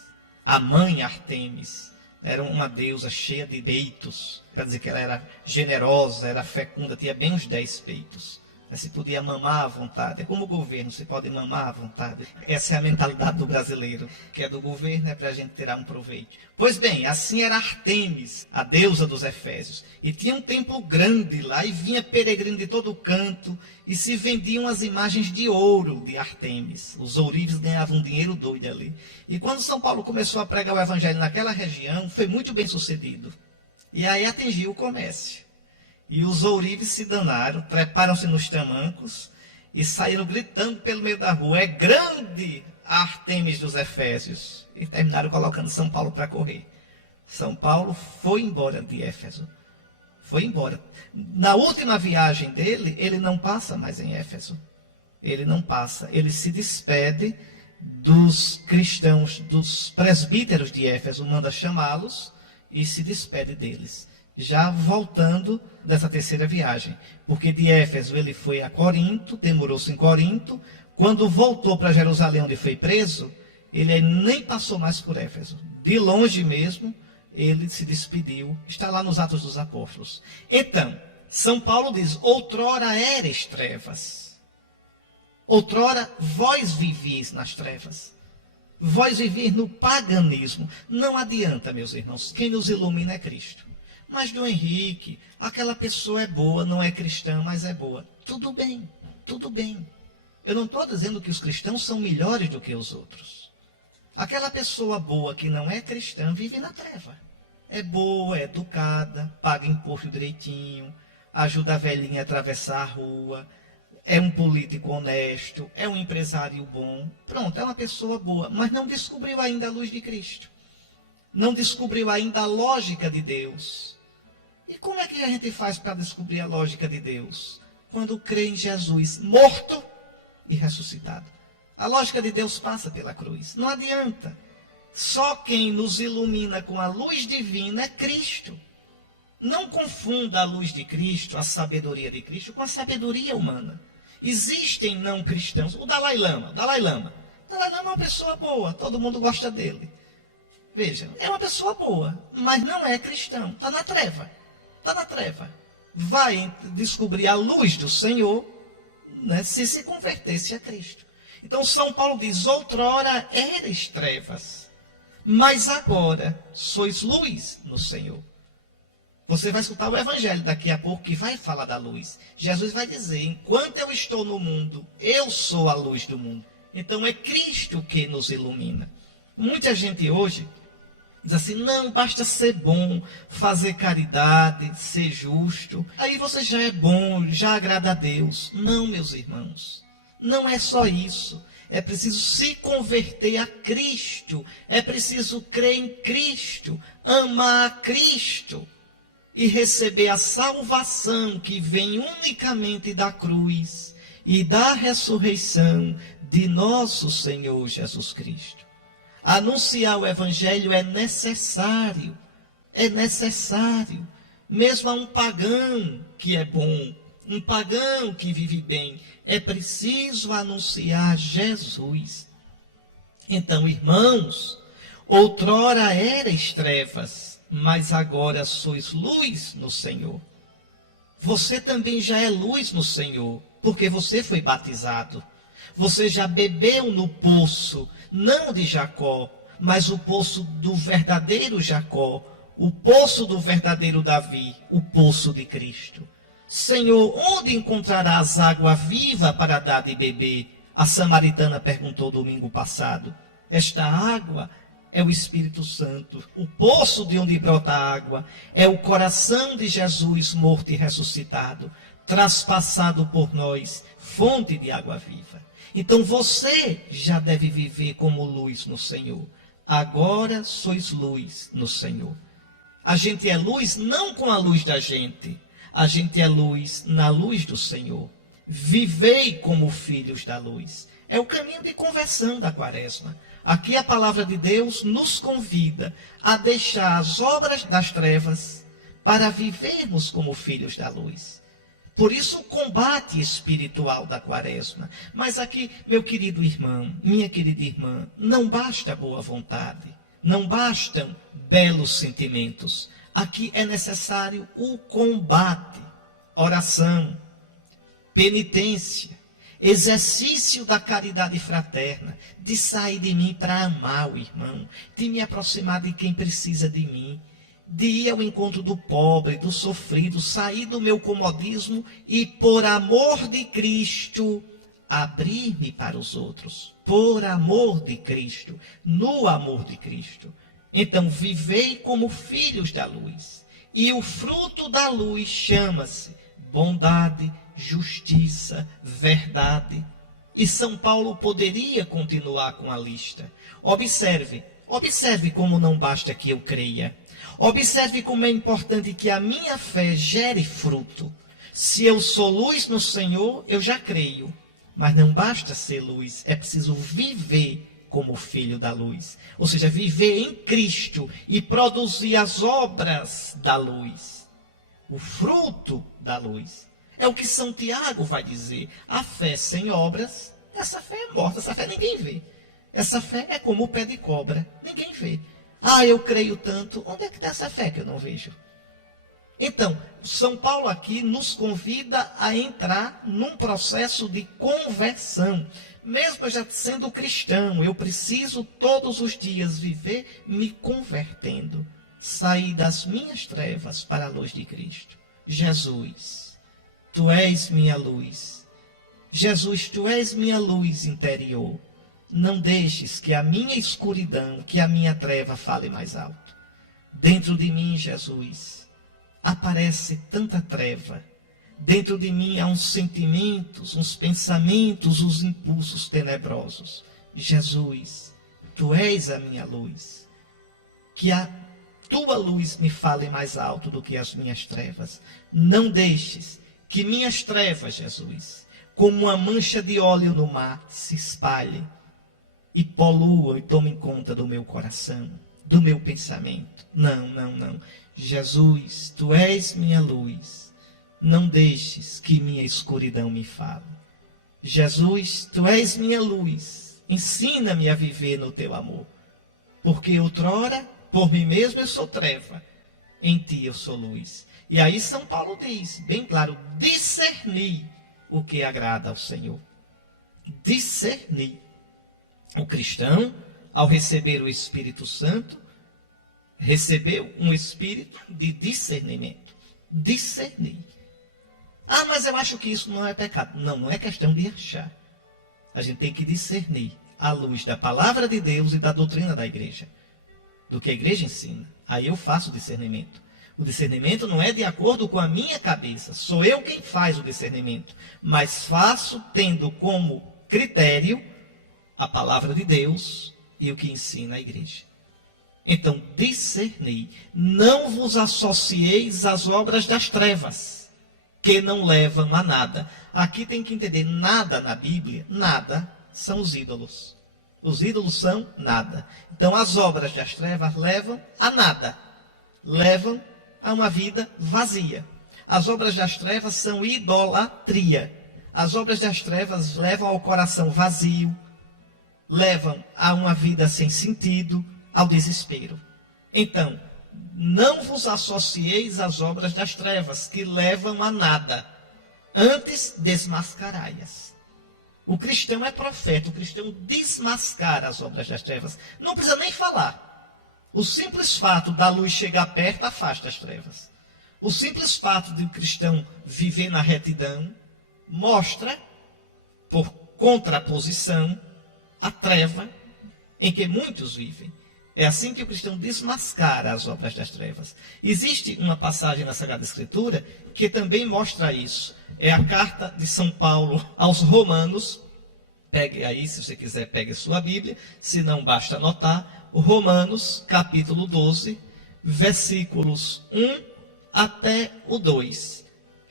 a mãe Artemis. Era uma deusa cheia de peitos, para dizer que ela era generosa, era fecunda, tinha bem uns 10 peitos. Se podia mamar à vontade. É como o governo, se pode mamar à vontade. Essa é a mentalidade do brasileiro, que é do governo, é para a gente tirar um proveito. Pois bem, assim era Artemis, a deusa dos Efésios. E tinha um templo grande lá, e vinha peregrino de todo canto, e se vendiam as imagens de ouro de Artemis. Os ourives ganhavam um dinheiro doido ali. E quando São Paulo começou a pregar o evangelho naquela região, foi muito bem sucedido. E aí atingiu o comércio. E os ourives se danaram, treparam-se nos tamancos e saíram gritando pelo meio da rua, é grande a Artemis dos Efésios. E terminaram colocando São Paulo para correr. São Paulo foi embora de Éfeso. Foi embora. Na última viagem dele, ele não passa mais em Éfeso. Ele não passa. Ele se despede dos cristãos, dos presbíteros de Éfeso, manda chamá-los e se despede deles. Já voltando dessa 3ª viagem. Porque de Éfeso ele foi a Corinto, demorou-se em Corinto. Quando voltou para Jerusalém, onde foi preso, ele nem passou mais por Éfeso. De longe mesmo, ele se despediu. Está lá nos Atos dos Apóstolos. Então, São Paulo diz, outrora eres trevas. Outrora, vós vivies nas trevas. Vós vivies no paganismo. Não adianta, meus irmãos, quem nos ilumina é Cristo. Mas, Dom Henrique, aquela pessoa é boa, não é cristã, mas é boa. Tudo bem, tudo bem. Eu não estou dizendo que os cristãos são melhores do que os outros. Aquela pessoa boa que não é cristã vive na treva. É boa, é educada, paga imposto direitinho, ajuda a velhinha a atravessar a rua, é um político honesto, é um empresário bom. Pronto, é uma pessoa boa, mas não descobriu ainda a luz de Cristo. Não descobriu ainda a lógica de Deus. E como é que a gente faz para descobrir a lógica de Deus? Quando crê em Jesus morto e ressuscitado. A lógica de Deus passa pela cruz. Não adianta. Só quem nos ilumina com a luz divina é Cristo. Não confunda a luz de Cristo, a sabedoria de Cristo, com a sabedoria humana. Existem não cristãos. O Dalai Lama é uma pessoa boa, todo mundo gosta dele. Veja, é uma pessoa boa, mas não é cristão. Está na treva. Está na treva. Vai descobrir a luz do Senhor, né, se convertesse a Cristo. Então São Paulo diz, outrora eres trevas, mas agora sois luz no Senhor. Você vai escutar o Evangelho daqui a pouco que vai falar da luz. Jesus vai dizer, enquanto eu estou no mundo, eu sou a luz do mundo. Então é Cristo que nos ilumina. Muita gente hoje diz assim, não, basta ser bom, fazer caridade, ser justo. Aí você já é bom, já agrada a Deus. Não, meus irmãos, não é só isso. É preciso se converter a Cristo. É preciso crer em Cristo, amar a Cristo e receber a salvação que vem unicamente da cruz e da ressurreição de nosso Senhor Jesus Cristo. Anunciar o Evangelho é necessário, mesmo a um pagão que é bom, um pagão que vive bem, é preciso anunciar Jesus. Então, irmãos, outrora erais trevas, mas agora sois luz no Senhor. Você também já é luz no Senhor, porque você foi batizado. Você já bebeu no poço, não de Jacó, mas o poço do verdadeiro Jacó, o poço do verdadeiro Davi, o poço de Cristo. Senhor, onde encontrarás água viva para dar de beber? A samaritana perguntou domingo passado. Esta água é o Espírito Santo. O poço de onde brota a água é o coração de Jesus morto e ressuscitado, traspassado por nós, fonte de água viva. Então você já deve viver como luz no Senhor. Agora sois luz no Senhor. A gente é luz não com a luz da gente. A gente é luz na luz do Senhor. Vivei como filhos da luz. É o caminho de conversão da Quaresma. Aqui a palavra de Deus nos convida a deixar as obras das trevas para vivermos como filhos da luz. Por isso o combate espiritual da Quaresma. Mas aqui, meu querido irmão, minha querida irmã, não basta boa vontade, não bastam belos sentimentos. Aqui é necessário o combate, oração, penitência, exercício da caridade fraterna, de sair de mim para amar o irmão, de me aproximar de quem precisa de mim, de ir ao encontro do pobre, do sofrido, sair do meu comodismo e, por amor de Cristo, abrir-me para os outros. Por amor de Cristo, no amor de Cristo. Então, vivei como filhos da luz. E o fruto da luz chama-se bondade, justiça, verdade. E São Paulo poderia continuar com a lista. Observe como não basta que eu creia. Observe como é importante que a minha fé gere fruto. Se eu sou luz no Senhor, eu já creio. Mas não basta ser luz, é preciso viver como filho da luz. Ou seja, viver em Cristo e produzir as obras da luz. O fruto da luz. É o que São Tiago vai dizer. A fé sem obras, essa fé é morta, essa fé ninguém vê. Essa fé é como o pé de cobra, ninguém vê. Ah, eu creio tanto. Onde é que está essa fé que eu não vejo? Então, São Paulo aqui nos convida a entrar num processo de conversão. Mesmo eu já sendo cristão, eu preciso todos os dias viver me convertendo. Sair das minhas trevas para a luz de Cristo. Jesus, Tu és minha luz. Jesus, Tu és minha luz interior. Não deixes que a minha escuridão, que a minha treva fale mais alto. Dentro de mim, Jesus, aparece tanta treva. Dentro de mim há uns sentimentos, uns pensamentos, uns impulsos tenebrosos. Jesus, Tu és a minha luz. Que a Tua luz me fale mais alto do que as minhas trevas. Não deixes que minhas trevas, Jesus, como uma mancha de óleo no mar, se espalhem e poluam e tomem conta do meu coração, do meu pensamento. Não, não, não. Jesus, Tu és minha luz. Não deixes que minha escuridão me fale. Jesus, Tu és minha luz. Ensina-me a viver no Teu amor. Porque outrora, por mim mesmo eu sou treva. Em Ti eu sou luz. E aí São Paulo diz, bem claro, discernir o que agrada ao Senhor. Discernir. O cristão, ao receber o Espírito Santo, recebeu um espírito de discernimento. Discernir. Ah, mas eu acho que isso não é pecado. Não, não é questão de achar. A gente tem que discernir à luz da palavra de Deus e da doutrina da igreja. Do que a igreja ensina. Aí eu faço o discernimento. O discernimento não é de acordo com a minha cabeça. Sou eu quem faz o discernimento. Mas faço tendo como critério a palavra de Deus e o que ensina a igreja. Então, discernir. Não vos associeis às obras das trevas, que não levam a nada. Aqui tem que entender, nada na Bíblia, nada, são os ídolos. Os ídolos são nada. Então, as obras das trevas levam a nada. Levam a uma vida vazia. As obras das trevas são idolatria. As obras das trevas levam ao coração vazio, levam a uma vida sem sentido, ao desespero. Então, não vos associeis às obras das trevas, que levam a nada. Antes, desmascarai-as. O cristão é profeta, o cristão desmascara as obras das trevas. Não precisa nem falar. O simples fato da luz chegar perto afasta as trevas. O simples fato de o cristão viver na retidão mostra, por contraposição, a treva em que muitos vivem. É assim que o cristão desmascara as obras das trevas. Existe uma passagem na Sagrada Escritura que também mostra isso. É a carta de São Paulo aos Romanos. Pegue aí, se você quiser, pegue a sua Bíblia. Se não, basta anotar. Romanos, capítulo 12, versículos 1 até o 2.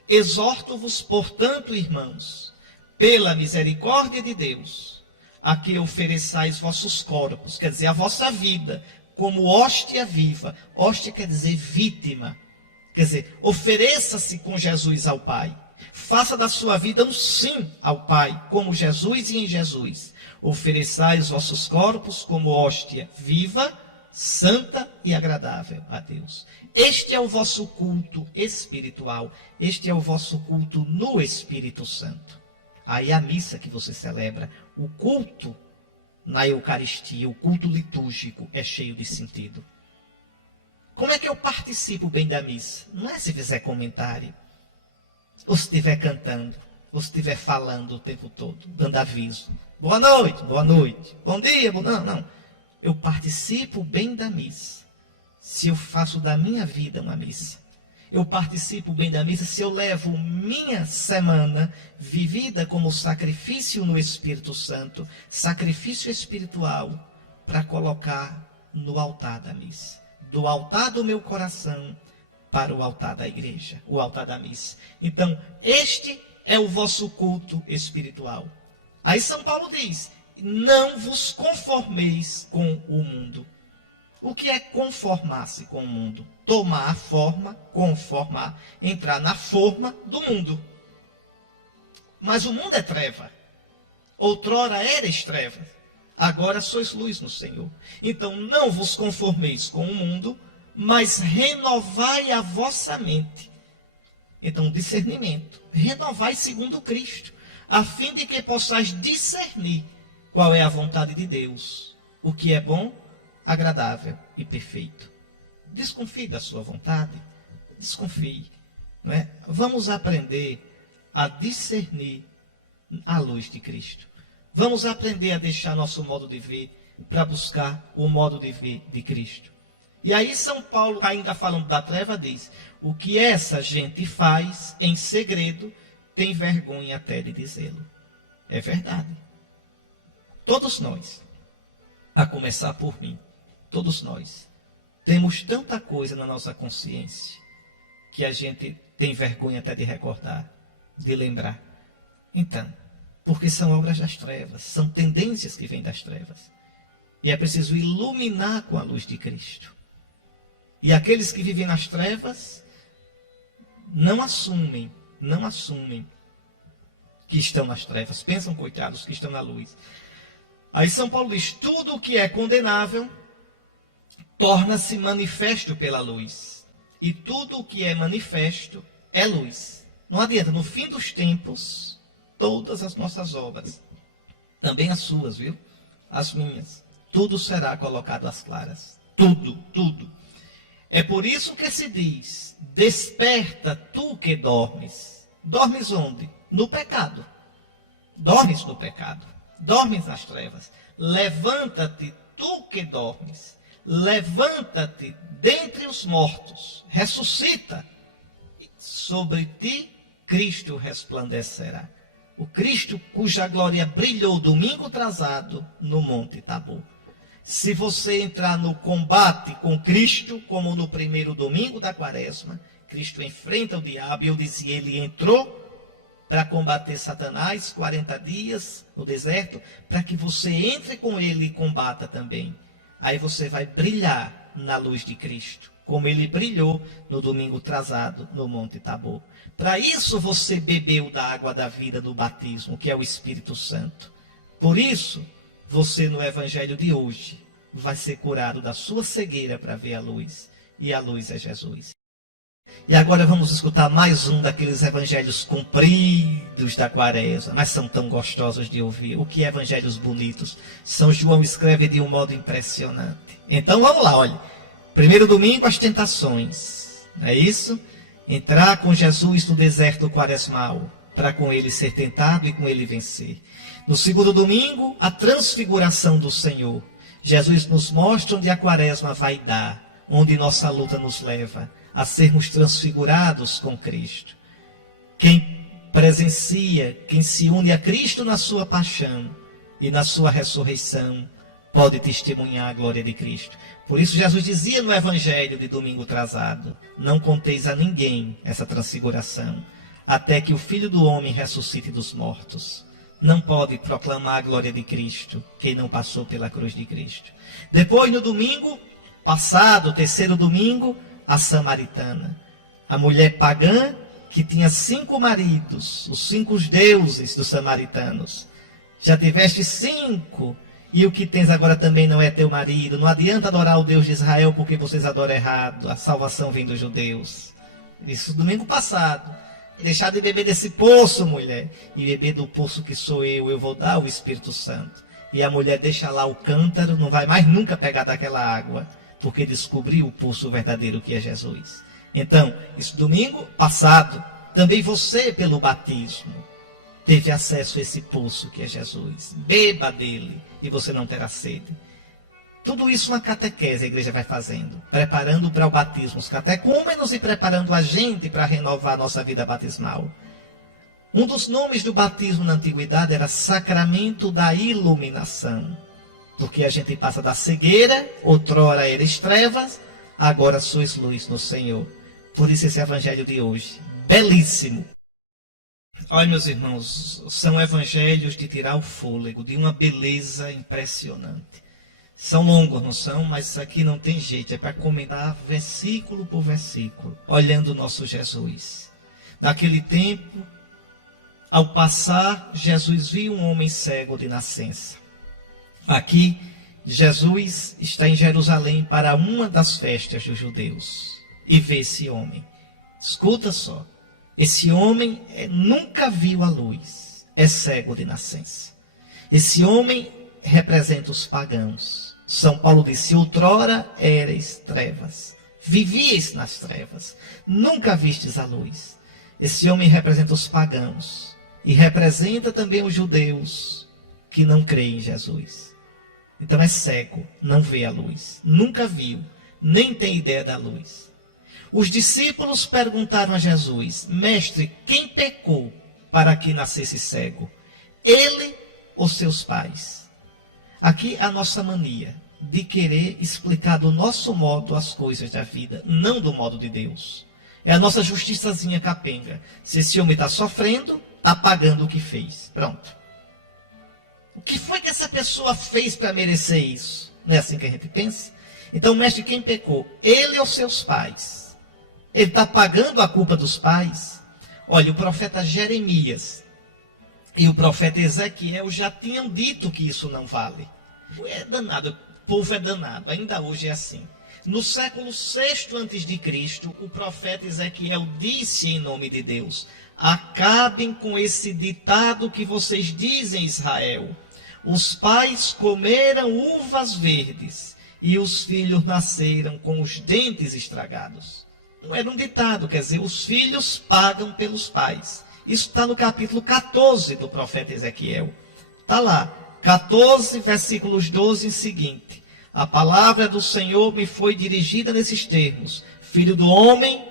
Exorto-vos, portanto, irmãos, pela misericórdia de Deus, a que ofereçais vossos corpos, quer dizer, a vossa vida, como hóstia viva. Hóstia quer dizer vítima. Quer dizer, ofereça-se com Jesus ao Pai. Faça da sua vida um sim ao Pai, como Jesus e em Jesus. Ofereçais vossos corpos como hóstia viva, santa e agradável a Deus. Este é o vosso culto espiritual. Este é o vosso culto no Espírito Santo. Aí a missa que você celebra, o culto na Eucaristia, o culto litúrgico é cheio de sentido. Como é que eu participo bem da missa? Não é se fizer comentário, ou se estiver cantando, ou se estiver falando o tempo todo, dando aviso. Boa noite, bom dia, não. Eu participo bem da missa se eu faço da minha vida uma missa. Eu participo bem da missa se eu levo minha semana vivida como sacrifício no Espírito Santo, sacrifício espiritual, para colocar no altar da missa. Do altar do meu coração para o altar da igreja, o altar da missa. Então, este é o vosso culto espiritual. Aí São Paulo diz, não vos conformeis com o mundo. O que é conformar-se com o mundo? Tomar a forma, conformar, entrar na forma do mundo. Mas o mundo é treva. Outrora eres treva, agora sois luz no Senhor. Então não vos conformeis com o mundo, mas renovai a vossa mente. Então, discernimento. Renovai segundo Cristo, a fim de que possais discernir qual é a vontade de Deus, o que é bom, agradável e perfeito. Desconfie da sua vontade, desconfie. Não é? Vamos aprender a discernir a luz de Cristo. Vamos aprender a deixar nosso modo de ver para buscar o modo de ver de Cristo. E aí São Paulo, ainda falando da treva, diz: o que essa gente faz em segredo, tem vergonha até de dizê-lo. É verdade. Todos nós, a começar por mim, todos nós, temos tanta coisa na nossa consciência que a gente tem vergonha até de recordar, de lembrar. Então, porque são obras das trevas, são tendências que vêm das trevas. E é preciso iluminar com a luz de Cristo. E aqueles que vivem nas trevas não assumem que estão nas trevas. Pensam, coitados, que estão na luz. Aí São Paulo diz: tudo o que é condenável torna-se manifesto pela luz. E tudo o que é manifesto é luz. Não adianta, no fim dos tempos, todas as nossas obras, também as suas, viu? As minhas, tudo será colocado às claras. Tudo, tudo. É por isso que se diz: desperta tu que dormes. Dormes onde? No pecado. Dormes no pecado. Dormes nas trevas. Levanta-te tu que dormes. Levanta-te dentre os mortos. Ressuscita. Sobre ti Cristo resplandecerá. O Cristo cuja glória brilhou domingo atrasado no Monte Tabor. Se você entrar no combate com Cristo, como no primeiro domingo da quaresma, Cristo enfrenta o diabo, e eu dizia, ele entrou para combater Satanás 40 dias no deserto, para que você entre com ele e combata também. Aí você vai brilhar na luz de Cristo, como ele brilhou no domingo atrasado no Monte Tabor. Para isso você bebeu da água da vida no batismo, que é o Espírito Santo. Por isso, você no evangelho de hoje vai ser curado da sua cegueira para ver a luz. E a luz é Jesus. E agora vamos escutar mais um daqueles evangelhos compridos da quaresma, mas são tão gostosos de ouvir. O que evangelhos bonitos. São João escreve de um modo impressionante. Então vamos lá, olha. Primeiro domingo, as tentações. Não é isso? Entrar com Jesus no deserto quaresmal, para com ele ser tentado e com ele vencer. No segundo domingo, a transfiguração do Senhor. Jesus nos mostra onde a quaresma vai dar, onde nossa luta nos leva a sermos transfigurados com Cristo. Quem presencia, quem se une a Cristo na sua paixão e na sua ressurreição, pode testemunhar a glória de Cristo. Por isso Jesus dizia no evangelho de domingo atrasado: não conteis a ninguém essa transfiguração, até que o Filho do Homem ressuscite dos mortos. Não pode proclamar a glória de Cristo quem não passou pela cruz de Cristo. Depois, no domingo passado, terceiro domingo, a samaritana, a mulher pagã que tinha 5 maridos, os 5 deuses dos samaritanos. Já tiveste 5, e o que tens agora também não é teu marido. Não adianta adorar o Deus de Israel, porque vocês adoram errado. A salvação vem dos judeus. Isso domingo passado. Deixar de beber desse poço, mulher, e beber do poço que sou eu vou dar o Espírito Santo. E a mulher deixa lá o cântaro, não vai mais nunca pegar daquela água, porque descobriu o poço verdadeiro que é Jesus. Então, isso domingo passado, também você, pelo batismo, teve acesso a esse poço que é Jesus. Beba dele e você não terá sede. Tudo isso uma catequese a igreja vai fazendo, preparando para o batismo os catecúmenos e preparando a gente para renovar a nossa vida batismal. Um dos nomes do batismo na antiguidade era sacramento da iluminação, porque a gente passa da cegueira, outrora eres trevas, agora sois luz no Senhor. Por isso esse evangelho de hoje, belíssimo. Olha, meus irmãos, são evangelhos de tirar o fôlego, de uma beleza impressionante. São longos, não são? Mas isso aqui não tem jeito, é para comentar versículo por versículo, olhando o nosso Jesus. Naquele tempo, ao passar, Jesus viu um homem cego de nascença. Aqui Jesus está em Jerusalém para uma das festas dos judeus e vê esse homem. Escuta só, esse homem nunca viu a luz, é cego de nascença. Esse homem representa os pagãos. São Paulo disse: outrora erais trevas, vivíeis nas trevas, nunca vistes a luz. Esse homem representa os pagãos e representa também os judeus que não creem em Jesus. Então é cego, não vê a luz, nunca viu, nem tem ideia da luz. Os discípulos perguntaram a Jesus: mestre, quem pecou para que nascesse cego? Ele ou seus pais? Aqui a nossa mania de querer explicar do nosso modo as coisas da vida, não do modo de Deus. É a nossa justiçazinha capenga. Se esse homem está sofrendo, está pagando o que fez. Pronto. O que foi que essa pessoa fez para merecer isso? Não é assim que a gente pensa? Então, mestre, quem pecou? Ele ou seus pais? Ele está pagando a culpa dos pais? Olha, o profeta Jeremias e o profeta Ezequiel já tinham dito que isso não vale. É danado, o povo é danado, ainda hoje é assim. No século VI a.C., o profeta Ezequiel disse em nome de Deus: acabem com esse ditado que vocês dizem, Israel. Os pais comeram uvas verdes e os filhos nasceram com os dentes estragados. Não era um ditado, quer dizer, os filhos pagam pelos pais. Isso está no capítulo 14 do profeta Ezequiel. Está lá, 14, versículos 12 em seguinte. A palavra do Senhor me foi dirigida nesses termos: filho do homem,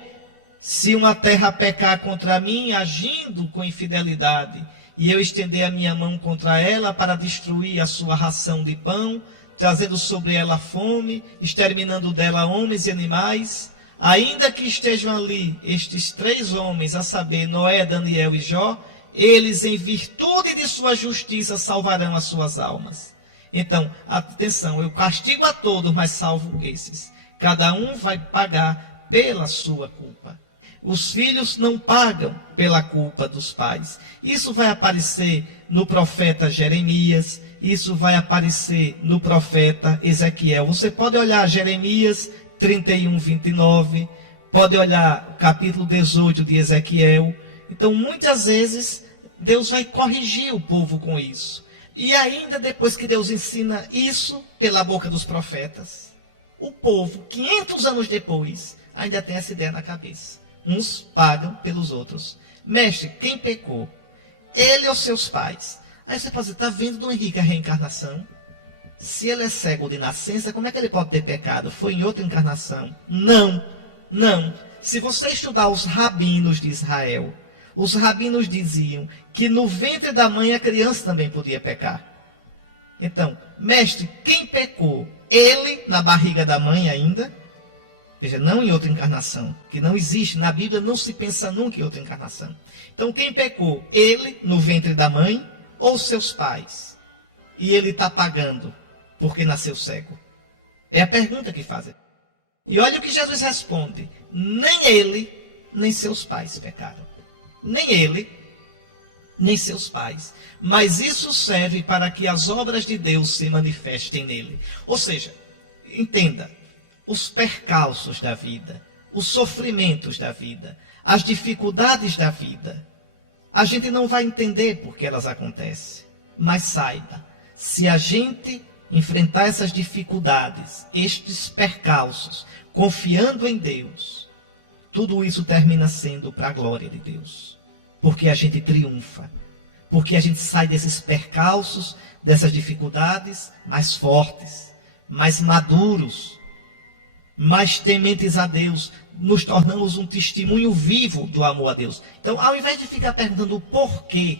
se uma terra pecar contra mim, agindo com infidelidade, e eu estender a minha mão contra ela para destruir a sua ração de pão, trazendo sobre ela fome, exterminando dela homens e animais, ainda que estejam ali estes 3 homens, a saber, Noé, Daniel e Jó, eles, em virtude de sua justiça, salvarão as suas almas. Então, atenção, eu castigo a todos, mas salvo esses. Cada um vai pagar pela sua culpa. Os filhos não pagam pela culpa dos pais. Isso vai aparecer no profeta Jeremias, isso vai aparecer no profeta Ezequiel. Você pode olhar Jeremias 31, 29, pode olhar o capítulo 18 de Ezequiel. Então, muitas vezes, Deus vai corrigir o povo com isso. E ainda depois que Deus ensina isso pela boca dos profetas, o povo, 500 anos depois, ainda tem essa ideia na cabeça. Uns pagam pelos outros. Mestre, quem pecou? Ele ou seus pais? Aí você pode dizer: está vendo, Dom Henrique, a reencarnação? Se ele é cego de nascença, como é que ele pode ter pecado? Foi em outra encarnação? Não, não. Se você estudar os rabinos de Israel, os rabinos diziam que no ventre da mãe a criança também podia pecar. Então, mestre, quem pecou? Ele na barriga da mãe ainda? Veja, não em outra encarnação, que não existe. Na Bíblia não se pensa nunca em outra encarnação. Então, quem pecou? Ele no ventre da mãe ou seus pais? E ele está pagando porque nasceu cego? É a pergunta que fazem. E olha o que Jesus responde: nem ele, nem seus pais pecaram. Nem ele, nem seus pais. Mas isso serve para que as obras de Deus se manifestem nele. Ou seja, entenda, os percalços da vida, os sofrimentos da vida, as dificuldades da vida, a gente não vai entender por que elas acontecem. Mas saiba, se a gente enfrentar essas dificuldades, estes percalços, confiando em Deus, tudo isso termina sendo para a glória de Deus. Porque a gente triunfa. Porque a gente sai desses percalços, dessas dificuldades, mais fortes, mais maduros, mais tementes a Deus. Nos tornamos um testemunho vivo do amor a Deus. Então, ao invés de ficar perguntando o porquê,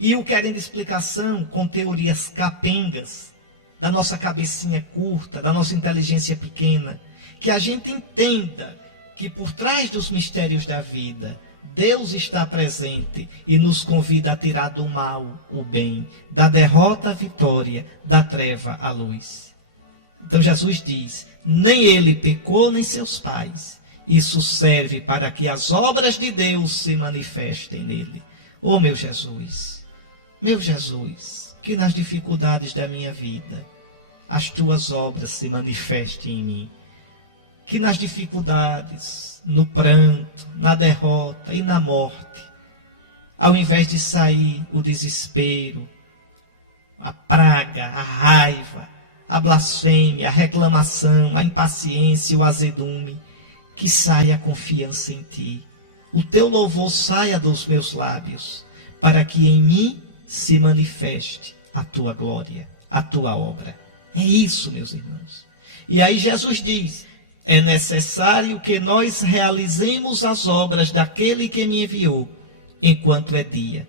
e o querendo explicação com teorias capengas, da nossa cabecinha curta, da nossa inteligência pequena, que a gente entenda que por trás dos mistérios da vida, Deus está presente e nos convida a tirar do mal o bem, da derrota a vitória, da treva a luz. Então Jesus diz: nem ele pecou, nem seus pais. Isso serve para que as obras de Deus se manifestem nele. Oh, meu Jesus, que nas dificuldades da minha vida, as tuas obras se manifestem em mim. Que nas dificuldades, no pranto, na derrota e na morte, ao invés de sair o desespero, a praga, a raiva, a blasfêmia, a reclamação, a impaciência, o azedume, que saia a confiança em ti. O teu louvor saia dos meus lábios, para que em mim se manifeste a tua glória, a tua obra. É isso, meus irmãos. E aí Jesus diz: é necessário que nós realizemos as obras daquele que me enviou, enquanto é dia.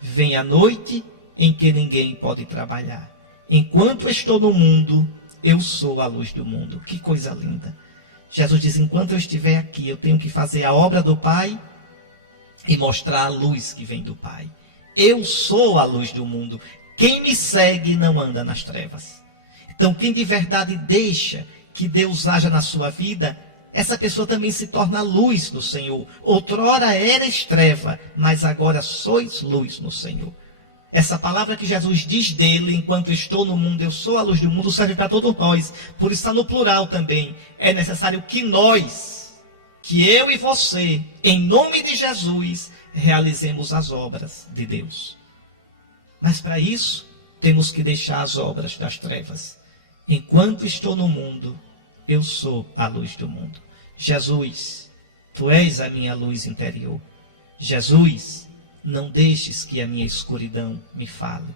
Vem a noite em que ninguém pode trabalhar. Enquanto estou no mundo, eu sou a luz do mundo. Que coisa linda. Jesus diz: enquanto eu estiver aqui, eu tenho que fazer a obra do Pai e mostrar a luz que vem do Pai. Eu sou a luz do mundo. Quem me segue não anda nas trevas. Então, quem de verdade deixa que Deus haja na sua vida, essa pessoa também se torna luz no Senhor. Outrora eras treva, mas agora sois luz no Senhor. Essa palavra que Jesus diz dele: enquanto estou no mundo, eu sou a luz do mundo, serve para todos nós. Por isso está no plural também. É necessário que nós, que eu e você, em nome de Jesus, realizemos as obras de Deus. Mas para isso, temos que deixar as obras das trevas. Enquanto estou no mundo, eu sou a luz do mundo. Jesus, tu és a minha luz interior. Jesus, não deixes que a minha escuridão me fale.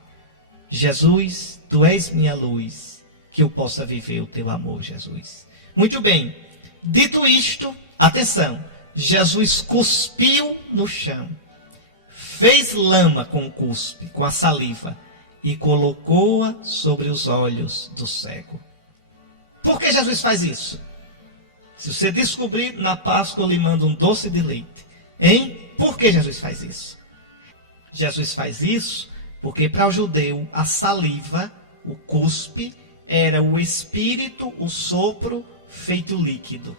Jesus, tu és minha luz, que eu possa viver o teu amor, Jesus. Muito bem, dito isto, atenção, Jesus cuspiu no chão, fez lama com o cuspe, com a saliva, e colocou-a sobre os olhos do cego. Por que Jesus faz isso? Se você descobrir, na Páscoa eu lhe mando um doce de leite. Hein? Por que Jesus faz isso? Jesus faz isso porque para o judeu a saliva, o cuspe, era o espírito, o sopro feito líquido.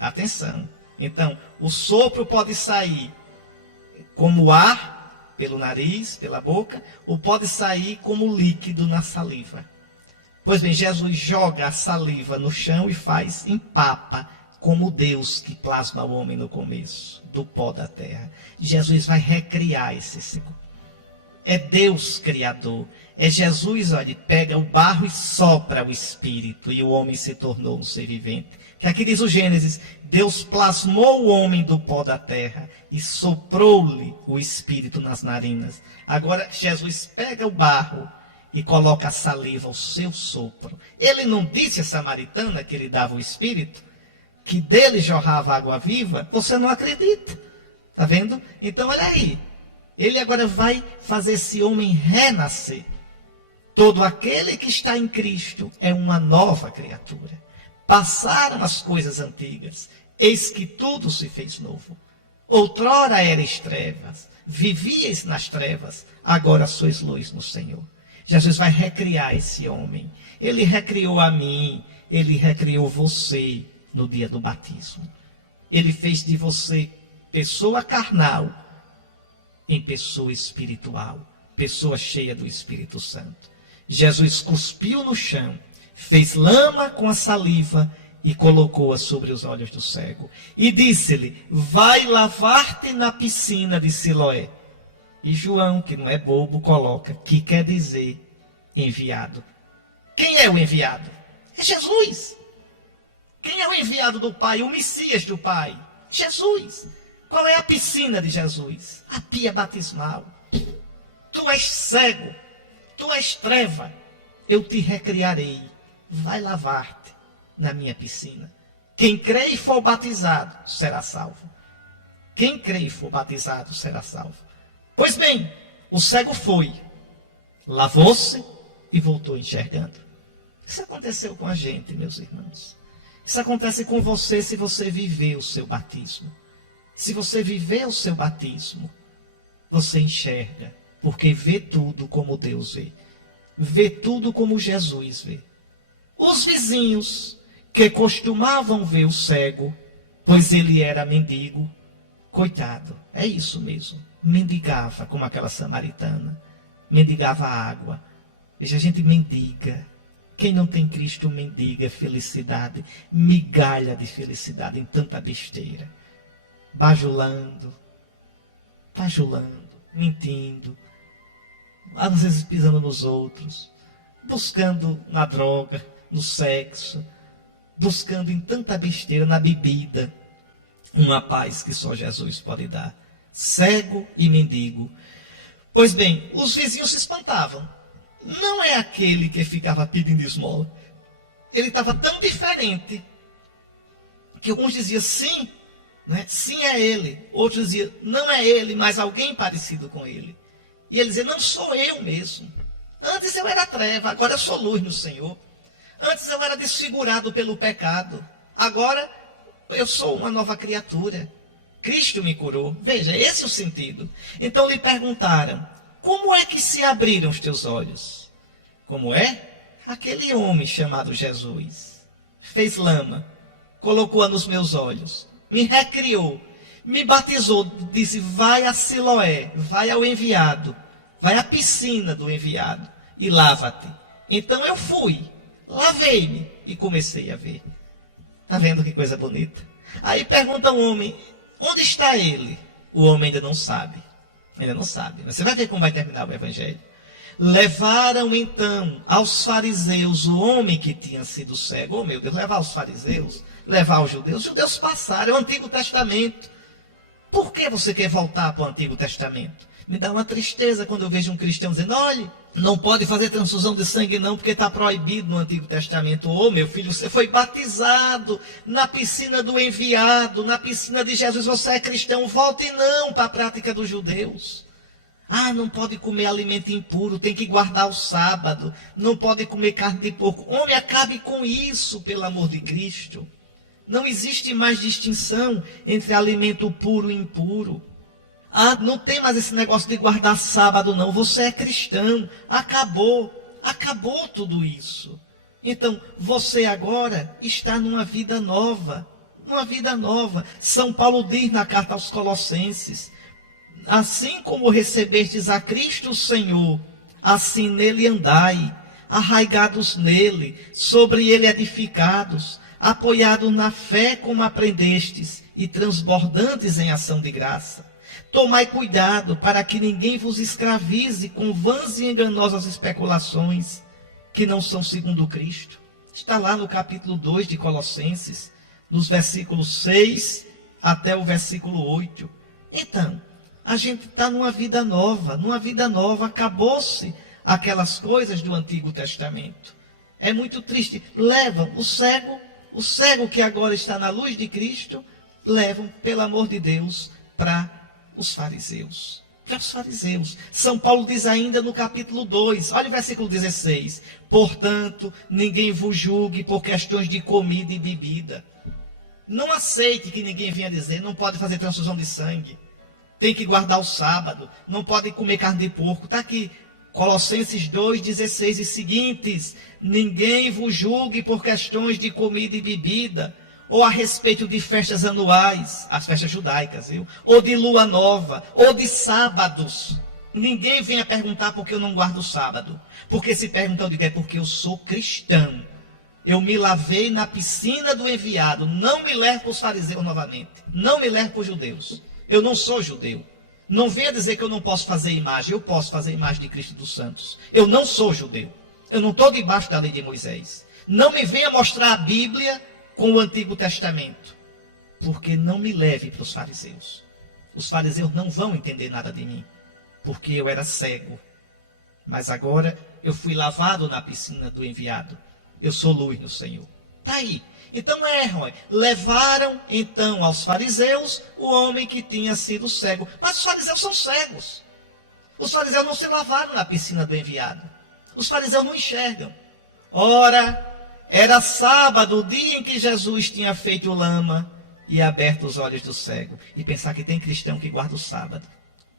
Atenção. Então, o sopro pode sair como ar, pelo nariz, pela boca, ou pode sair como líquido na saliva. Pois bem, Jesus joga a saliva no chão e faz empapa, como Deus que plasma o homem no começo, do pó da terra. Jesus vai recriar esse ciclo. É Deus criador. É Jesus, olha, pega o barro e sopra o espírito, e o homem se tornou um ser vivente. Que aqui diz o Gênesis: Deus plasmou o homem do pó da terra e soprou-lhe o espírito nas narinas. Agora Jesus pega o barro e coloca a saliva, o seu sopro. Ele não disse à samaritana que ele dava o espírito, que dele jorrava água viva? Você não acredita. Está vendo? Então olha aí. Ele agora vai fazer esse homem renascer. Todo aquele que está em Cristo é uma nova criatura. Passaram as coisas antigas, eis que tudo se fez novo. Outrora erais trevas, vivíeis nas trevas, agora sois luz no Senhor. Jesus vai recriar esse homem. Ele recriou a mim, ele recriou você no dia do batismo. Ele fez de você pessoa carnal em pessoa espiritual, pessoa cheia do Espírito Santo. Jesus cuspiu no chão, fez lama com a saliva e colocou-a sobre os olhos do cego. E disse-lhe: vai lavar-te na piscina de Siloé. E João, que não é bobo, coloca: que quer dizer enviado. Quem é o enviado? É Jesus. Quem é o enviado do Pai? O Messias do Pai? Jesus. Qual é a piscina de Jesus? A pia batismal. Tu és cego, tu és treva, eu te recriarei. Vai lavar-te na minha piscina. Quem crê e for batizado será salvo. Quem crê e for batizado será salvo. Pois bem, o cego foi, lavou-se e voltou enxergando. Isso aconteceu com a gente, meus irmãos. Isso acontece com você se você viver o seu batismo. Se você viver o seu batismo, você enxerga, porque vê tudo como Deus vê. Vê tudo como Jesus vê. Os vizinhos que costumavam ver o cego, pois ele era mendigo, coitado, é isso mesmo, mendigava como aquela samaritana, mendigava água. Veja, a gente mendiga, Quem não tem Cristo mendiga felicidade, migalha de felicidade em tanta besteira. Bajulando, mentindo, às vezes pisando nos outros, buscando na droga, no sexo, buscando em tanta besteira, na bebida, uma paz que só Jesus pode dar. Cego e mendigo. Pois bem, os vizinhos se espantavam. Não é aquele que ficava pedindo esmola. Ele estava tão diferente que alguns diziam sim, né? Sim é ele. Outros diziam não é ele, mas alguém parecido com ele. E ele dizia, não sou eu mesmo. Antes eu era treva, agora eu sou luz no Senhor. Antes eu era desfigurado pelo pecado, agora eu sou uma nova criatura. Cristo me curou. Veja, esse é o sentido. Então lhe perguntaram, como é que se abriram os teus olhos? Como é? Aquele homem chamado Jesus fez lama, colocou-a nos meus olhos, me recriou, me batizou, disse, vai a Siloé, vai ao enviado, vai à piscina do enviado e lava-te. Então eu fui, lavei-me e comecei a ver. Está vendo que coisa bonita? Aí pergunta o homem, onde está ele? O homem ainda não sabe. Ainda não sabe. Mas você vai ver como vai terminar o evangelho. Levaram então aos fariseus o homem que tinha sido cego. Oh meu Deus, levar aos fariseus, levar aos judeus. Os judeus passaram, é o Antigo Testamento. Por que você quer voltar para o Antigo Testamento? Me dá uma tristeza quando eu vejo um cristão dizendo, olha, não pode fazer transfusão de sangue não, porque está proibido no Antigo Testamento. Ô meu filho, você foi batizado na piscina do enviado, na piscina de Jesus, você é cristão, volte não para a prática dos judeus. Ah, não pode comer alimento impuro, tem que guardar o sábado, não pode comer carne de porco. Homem, acabe com isso, pelo amor de Cristo. Não existe mais distinção entre alimento puro e impuro. Ah, não tem mais esse negócio de guardar sábado, não. Você é cristão. Acabou tudo isso. Então, você agora está numa vida nova. Uma vida nova. São Paulo diz na carta aos Colossenses, assim como recebestes a Cristo o Senhor, assim nele andai, arraigados nele, sobre ele edificados, apoiados na fé como aprendestes e transbordantes em ação de graça. Tomai cuidado para que ninguém vos escravize com vãs e enganosas especulações que não são segundo Cristo. Está lá no capítulo 2 de Colossenses, nos versículos 6 até o versículo 8. Então, a gente está numa vida nova, acabou-se aquelas coisas do Antigo Testamento. É muito triste. Levam o cego que agora está na luz de Cristo, levam, pelo amor de Deus, para os fariseus. Para os fariseus. São Paulo diz ainda no capítulo 2, olha o versículo 16. Portanto, ninguém vos julgue por questões de comida e bebida. Não aceite que ninguém venha dizer, não pode fazer transfusão de sangue. Tem que guardar o sábado, não pode comer carne de porco. Está aqui, Colossenses 2, 16 e seguintes. Ninguém vos julgue por questões de comida e bebida, ou a respeito de festas anuais, as festas judaicas, viu? Ou de lua nova, ou de sábados. Ninguém venha perguntar por que eu não guardo o sábado. Porque se perguntar, eu digo, é porque eu sou cristão. Eu me lavei na piscina do enviado. Não me leve para os fariseus novamente. Não me leve para os judeus. Eu não sou judeu. Não venha dizer que eu não posso fazer imagem. Eu posso fazer imagem de Cristo dos Santos. Eu não sou judeu. Eu não estou debaixo da lei de Moisés. Não me venha mostrar a Bíblia com o Antigo Testamento, porque não me leve para os fariseus. Os fariseus não vão entender nada de mim, porque eu era cego, mas agora eu fui lavado na piscina do enviado. Eu sou luz no Senhor. Está aí. Então erram. Levaram então aos fariseus o homem que tinha sido cego. Mas os fariseus são cegos. Os fariseus não se lavaram na piscina do enviado. Os fariseus não enxergam. Ora, era sábado, o dia em que Jesus tinha feito lama e aberto os olhos do cego. E pensar que tem cristão que guarda o sábado.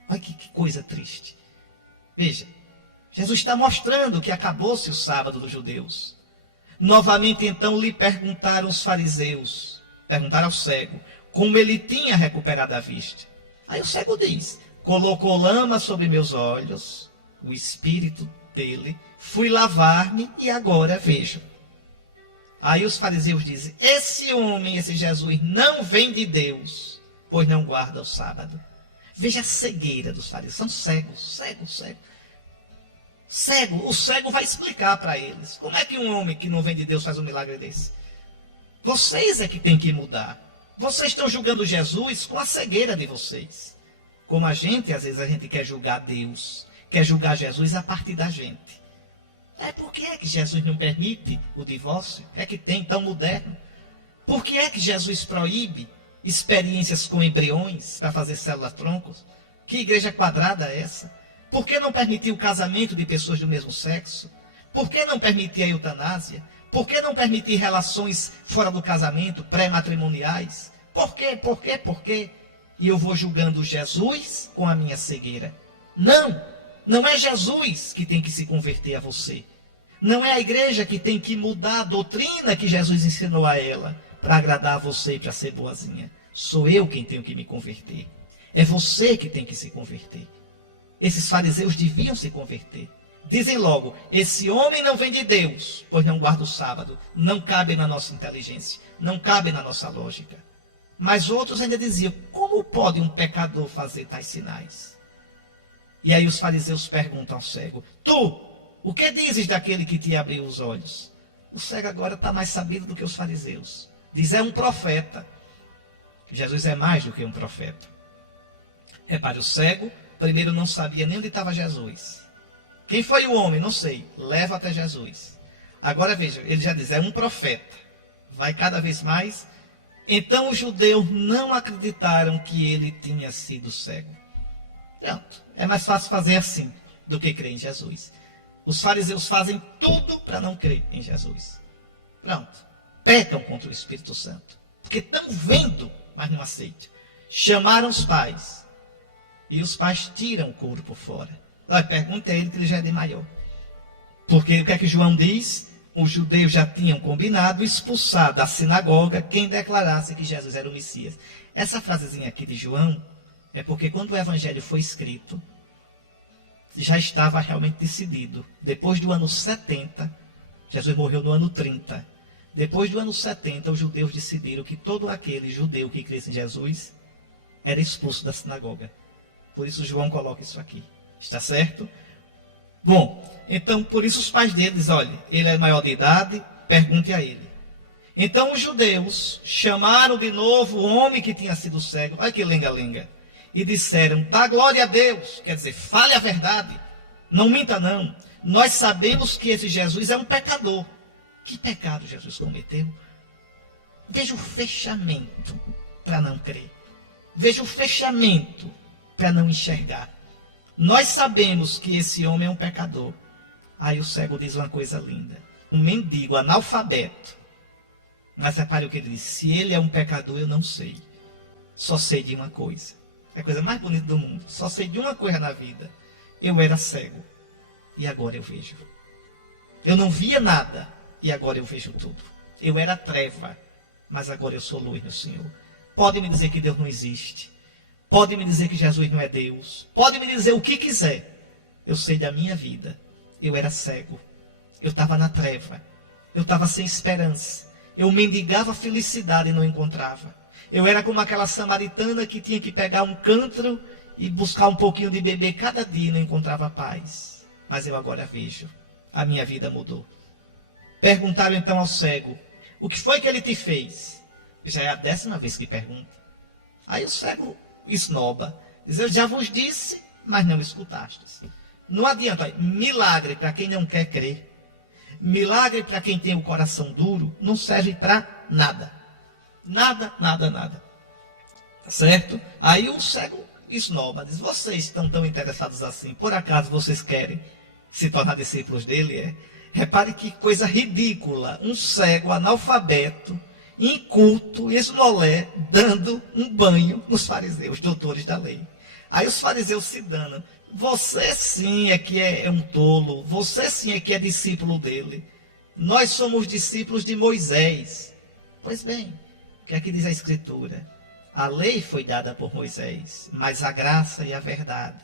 Olha que coisa triste. Veja, Jesus está mostrando que acabou-se o sábado dos judeus. Novamente então lhe perguntaram os fariseus, perguntaram ao cego, como ele tinha recuperado a vista. Aí o cego diz, colocou lama sobre meus olhos, o Espírito dele, fui lavar-me e agora vejo. Aí os fariseus dizem, esse homem, esse Jesus, não vem de Deus, pois não guarda o sábado. Veja a cegueira dos fariseus, são cegos. O cego vai explicar para eles. Como é que um homem que não vem de Deus faz um milagre desse? Vocês é que tem que mudar. Vocês estão julgando Jesus com a cegueira de vocês. Como a gente, às vezes a gente quer julgar Deus, quer julgar Jesus a partir da gente. Por que é que Jesus não permite o divórcio? O que é que tem tão moderno? Por que é que Jesus proíbe experiências com embriões para fazer célula-troncos? Que igreja quadrada é essa? Por que não permitir o casamento de pessoas do mesmo sexo? Por que não permitir a eutanásia? Por que não permitir relações fora do casamento, pré-matrimoniais? Por quê? E eu vou julgando Jesus com a minha cegueira. Não é Jesus que tem que se converter a você. Não é a igreja que tem que mudar a doutrina que Jesus ensinou a ela para agradar a você e para ser boazinha. Sou eu quem tenho que me converter. É você que tem que se converter. Esses fariseus deviam se converter. Dizem logo, esse homem não vem de Deus, pois não guarda o sábado. Não cabe na nossa inteligência, não cabe na nossa lógica. Mas outros ainda diziam, como pode um pecador fazer tais sinais? E aí os fariseus perguntam ao cego, tu, o que dizes daquele que te abriu os olhos? O cego agora está mais sabido do que os fariseus. Diz, é um profeta. Jesus é mais do que um profeta. Repare, o cego, primeiro não sabia nem onde estava Jesus. Quem foi o homem? Não sei. Leva até Jesus. Agora veja, ele já diz, é um profeta. Vai cada vez mais. Então os judeus não acreditaram que ele tinha sido cego. Pronto. É mais fácil fazer assim do que crer em Jesus. Os fariseus fazem tudo para não crer em Jesus. Pronto. Pecam contra o Espírito Santo. Porque estão vendo, mas não aceitam. Chamaram os pais. E os pais tiram o couro por fora. Olha, pergunta a ele que ele já é de maior. Porque o que é que João diz? Os judeus já tinham combinado expulsar da sinagoga quem declarasse que Jesus era o Messias. Essa frasezinha aqui de João é porque quando o evangelho foi escrito, já estava realmente decidido. Depois do ano 70, Jesus morreu no ano 30. Depois do ano 70, os judeus decidiram que todo aquele judeu que cresce em Jesus era expulso da sinagoga. Por isso João coloca isso aqui. Está certo? Bom, então por isso os pais dele dizem, olha, ele é maior de idade, pergunte a ele. Então os judeus chamaram de novo o homem que tinha sido cego, olha que lenga-lenga, e disseram, dá glória a Deus, quer dizer, fale a verdade, não minta não. Nós sabemos que esse Jesus é um pecador. Que pecado Jesus cometeu? Veja o fechamento para não crer. Veja o fechamento para não enxergar. Nós sabemos que esse homem é um pecador. Aí o cego diz uma coisa linda. Um mendigo, analfabeto. Mas repare o que ele diz. Se ele é um pecador, eu não sei. Só sei de uma coisa. É a coisa mais bonita do mundo. Só sei de uma coisa na vida. Eu era cego. E agora eu vejo. Eu não via nada. E agora eu vejo tudo. Eu era treva. Mas agora eu sou luz no Senhor. Pode me dizer que Deus não existe. Pode me dizer que Jesus não é Deus. Pode me dizer o que quiser. Eu sei da minha vida. Eu era cego. Eu estava na treva. Eu estava sem esperança. Eu mendigava felicidade e não encontrava. Eu era como aquela samaritana que tinha que pegar um cântaro e buscar um pouquinho de beber cada dia e não encontrava paz. Mas eu agora vejo. A minha vida mudou. Perguntaram então ao cego, o que foi que ele te fez? Já é a 10ª vez que pergunta. Aí o cego esnoba. Diz, eu já vos disse, mas não escutastes. Não adianta. Milagre para quem não quer crer. Milagre para quem tem o coração duro não serve para nada. Nada. Tá certo? Aí o cego esnoba. Diz, vocês estão tão interessados assim. Por acaso vocês querem se tornar discípulos dele? Repare que coisa ridícula. Um cego analfabeto, inculto, esmolé, dando um banho nos fariseus, doutores da lei. Aí os fariseus se danam. Você sim é que é um tolo. Você sim é que é discípulo dele. Nós somos discípulos de Moisés. Pois bem, o que é que diz a Escritura? A lei foi dada por Moisés, mas a graça e a verdade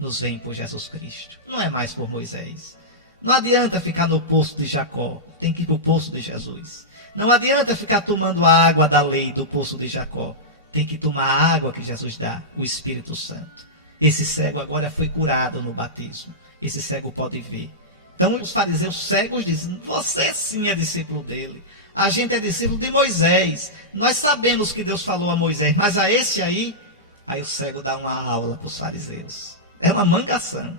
nos vem por Jesus Cristo. Não é mais por Moisés. Não adianta ficar no poço de Jacó. Tem que ir para o poço de Jesus. Não adianta ficar tomando a água da lei do poço de Jacó. Tem que tomar a água que Jesus dá, o Espírito Santo. Esse cego agora foi curado no batismo. Esse cego pode ver. Então os fariseus cegos dizem, você sim é discípulo dele. A gente é discípulo de Moisés. Nós sabemos que Deus falou a Moisés, mas a esse aí o cego dá uma aula para os fariseus. É uma mangação.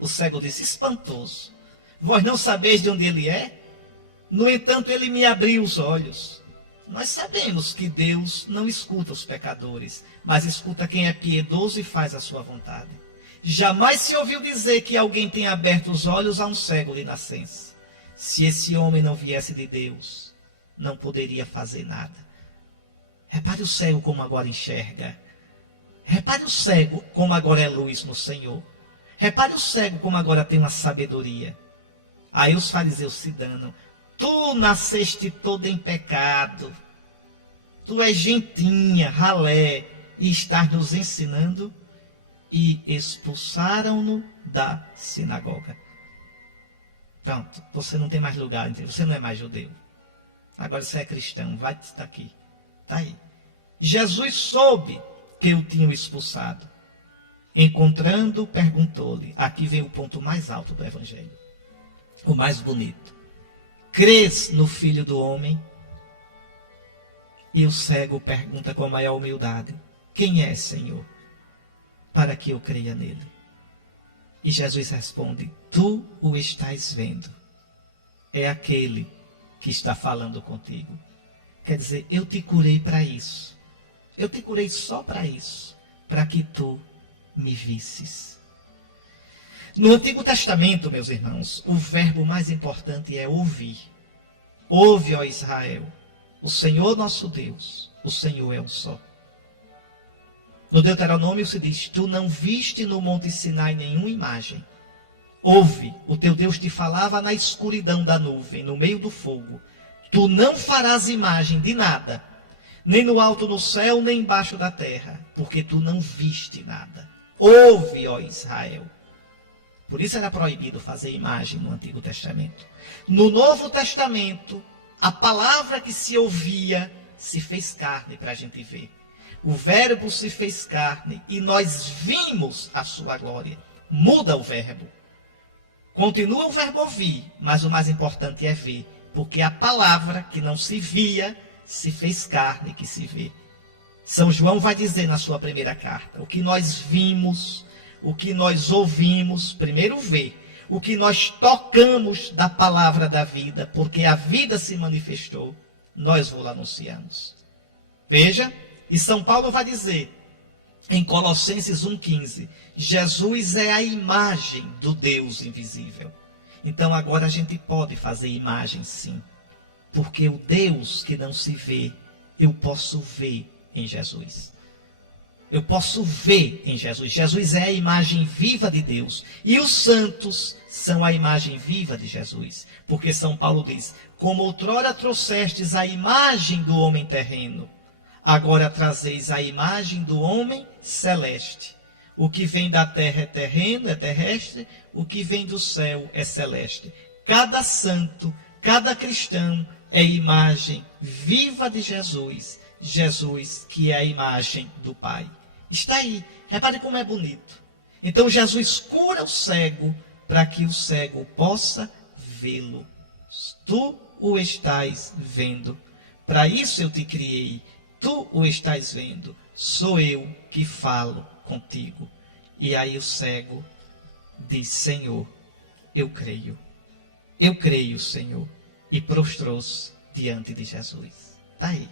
O cego disse, espantoso. Vós não sabeis de onde ele é? No entanto, ele me abriu os olhos. Nós sabemos que Deus não escuta os pecadores, mas escuta quem é piedoso e faz a sua vontade. Jamais se ouviu dizer que alguém tenha aberto os olhos a um cego de nascença. Se esse homem não viesse de Deus, não poderia fazer nada. Repare o cego como agora enxerga. Repare o cego como agora é luz no Senhor. Repare o cego como agora tem uma sabedoria. Aí os fariseus se danam. Tu nasceste todo em pecado. Tu és gentinha, ralé, e estás nos ensinando. E expulsaram-no da sinagoga. Pronto, você não tem mais lugar, você não é mais judeu. Agora você é cristão, vai estar aqui. Está aí. Jesus soube que o tinham expulsado. Encontrando, perguntou-lhe. Aqui vem o ponto mais alto do Evangelho. O mais bonito. Crês no Filho do Homem? E o cego pergunta com a maior humildade. Quem é, Senhor? Para que eu creia nele. E Jesus responde. Tu o estás vendo. É aquele que está falando contigo. Quer dizer, eu te curei para isso. Eu te curei só para isso. Para que tu me visses. No Antigo Testamento, meus irmãos, o verbo mais importante é ouvir. Ouve, ó Israel, o Senhor nosso Deus, o Senhor é um só. No Deuteronômio se diz, tu não viste no Monte Sinai nenhuma imagem. Ouve, o teu Deus te falava na escuridão da nuvem, no meio do fogo. Tu não farás imagem de nada, nem no alto no céu, nem embaixo da terra, porque tu não viste nada. Ouve, ó Israel. Por isso era proibido fazer imagem no Antigo Testamento. No Novo Testamento, a palavra que se ouvia se fez carne para a gente ver. O verbo se fez carne e nós vimos a sua glória. Muda o verbo. Continua o verbo ouvir, mas o mais importante é ver. Porque a palavra que não se via se fez carne que se vê. São João vai dizer na sua primeira carta, o que nós vimos, o que nós ouvimos, primeiro ver, o que nós tocamos da palavra da vida, porque a vida se manifestou, nós vos anunciamos. Veja, e São Paulo vai dizer, em Colossenses 1,15, Jesus é a imagem do Deus invisível. Então agora a gente pode fazer imagem sim, porque o Deus que não se vê, eu posso ver em Jesus. Eu posso ver em Jesus. Jesus é a imagem viva de Deus. E os santos são a imagem viva de Jesus. Porque São Paulo diz, como outrora trouxestes a imagem do homem terreno, agora trazeis a imagem do homem celeste. O que vem da terra é terreno, é terrestre. O que vem do céu é celeste. Cada santo, cada cristão é imagem viva de Jesus. Jesus, que é a imagem do Pai. Está aí. Repare como é bonito. Então Jesus cura o cego para que o cego possa vê-lo. Tu o estás vendo. Para isso eu te criei. Tu o estás vendo. Sou eu que falo contigo. E aí o cego diz, Senhor, eu creio. Eu creio, Senhor. E prostrou-se diante de Jesus. Está aí.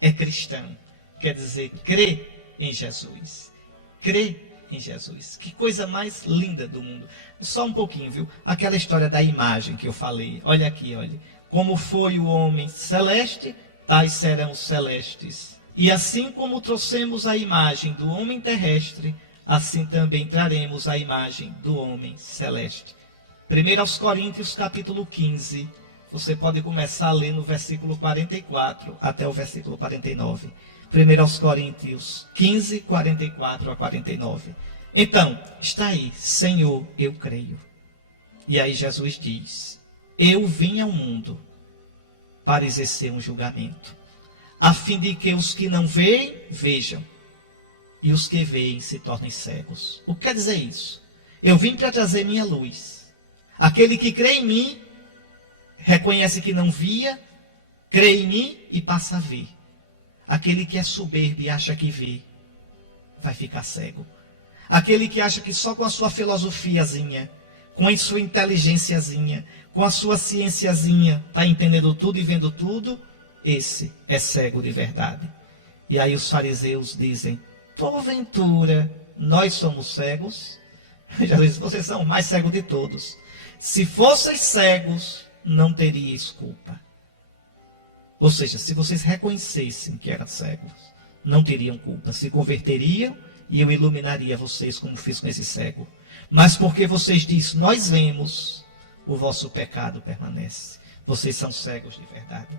É cristão. Quer dizer, crê em Jesus. Crê em Jesus. Que coisa mais linda do mundo. Só um pouquinho, viu? Aquela história da imagem que eu falei. Olha aqui, olha. Como foi o homem celeste, tais serão os celestes. E assim como trouxemos a imagem do homem terrestre, assim também traremos a imagem do homem celeste. 1 Coríntios capítulo 15. Você pode começar a ler no versículo 44 até o versículo 49. 1 Coríntios 15, 44 a 49. Então, está aí, Senhor, eu creio. E aí Jesus diz, eu vim ao mundo para exercer um julgamento, a fim de que os que não veem, vejam, e os que veem se tornem cegos. O que quer dizer isso? Eu vim para trazer minha luz. Aquele que crê em mim, reconhece que não via, crê em mim e passa a ver. Aquele que é soberbo e acha que vê, vai ficar cego. Aquele que acha que só com a sua filosofiazinha, com a sua inteligênciazinha, com a sua cienciazinha, está entendendo tudo e vendo tudo, esse é cego de verdade. E aí os fariseus dizem, porventura, nós somos cegos? Jesus diz, vocês são o mais cegos de todos. Se fosseis cegos, não teríeis culpa. Ou seja, se vocês reconhecessem que eram cegos, não teriam culpa. Se converteriam e eu iluminaria vocês como fiz com esse cego. Mas porque vocês dizem, nós vemos, o vosso pecado permanece. Vocês são cegos de verdade.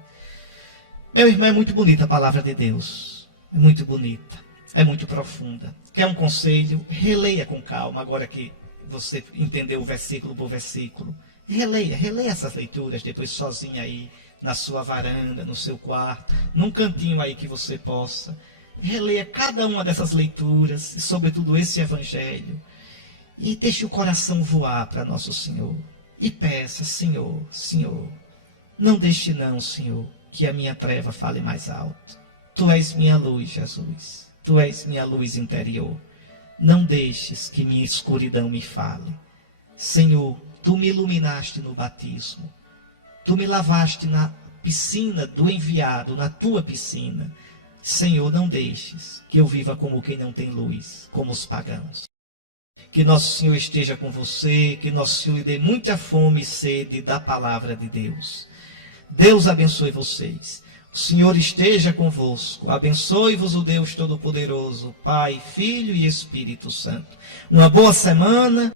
Meu irmão, é muito bonita a palavra de Deus. É muito bonita. É muito profunda. Quer um conselho? Releia com calma, agora que você entendeu o versículo por versículo. Releia essas leituras, depois sozinho aí, na sua varanda, no seu quarto, num cantinho aí que você possa. Releia cada uma dessas leituras, e sobretudo esse evangelho. E deixe o coração voar para nosso Senhor. E peça, Senhor, Senhor, não deixe não, Senhor, que a minha treva fale mais alto. Tu és minha luz, Jesus. Tu és minha luz interior. Não deixes que minha escuridão me fale. Senhor, tu me iluminaste no batismo. Tu me lavaste na piscina do enviado, na tua piscina. Senhor, não deixes que eu viva como quem não tem luz, como os pagãos. Que nosso Senhor esteja com você, que nosso Senhor lhe dê muita fome e sede da palavra de Deus. Deus abençoe vocês. O Senhor esteja convosco. Abençoe-vos o Deus Todo-Poderoso, Pai, Filho e Espírito Santo. Uma boa semana.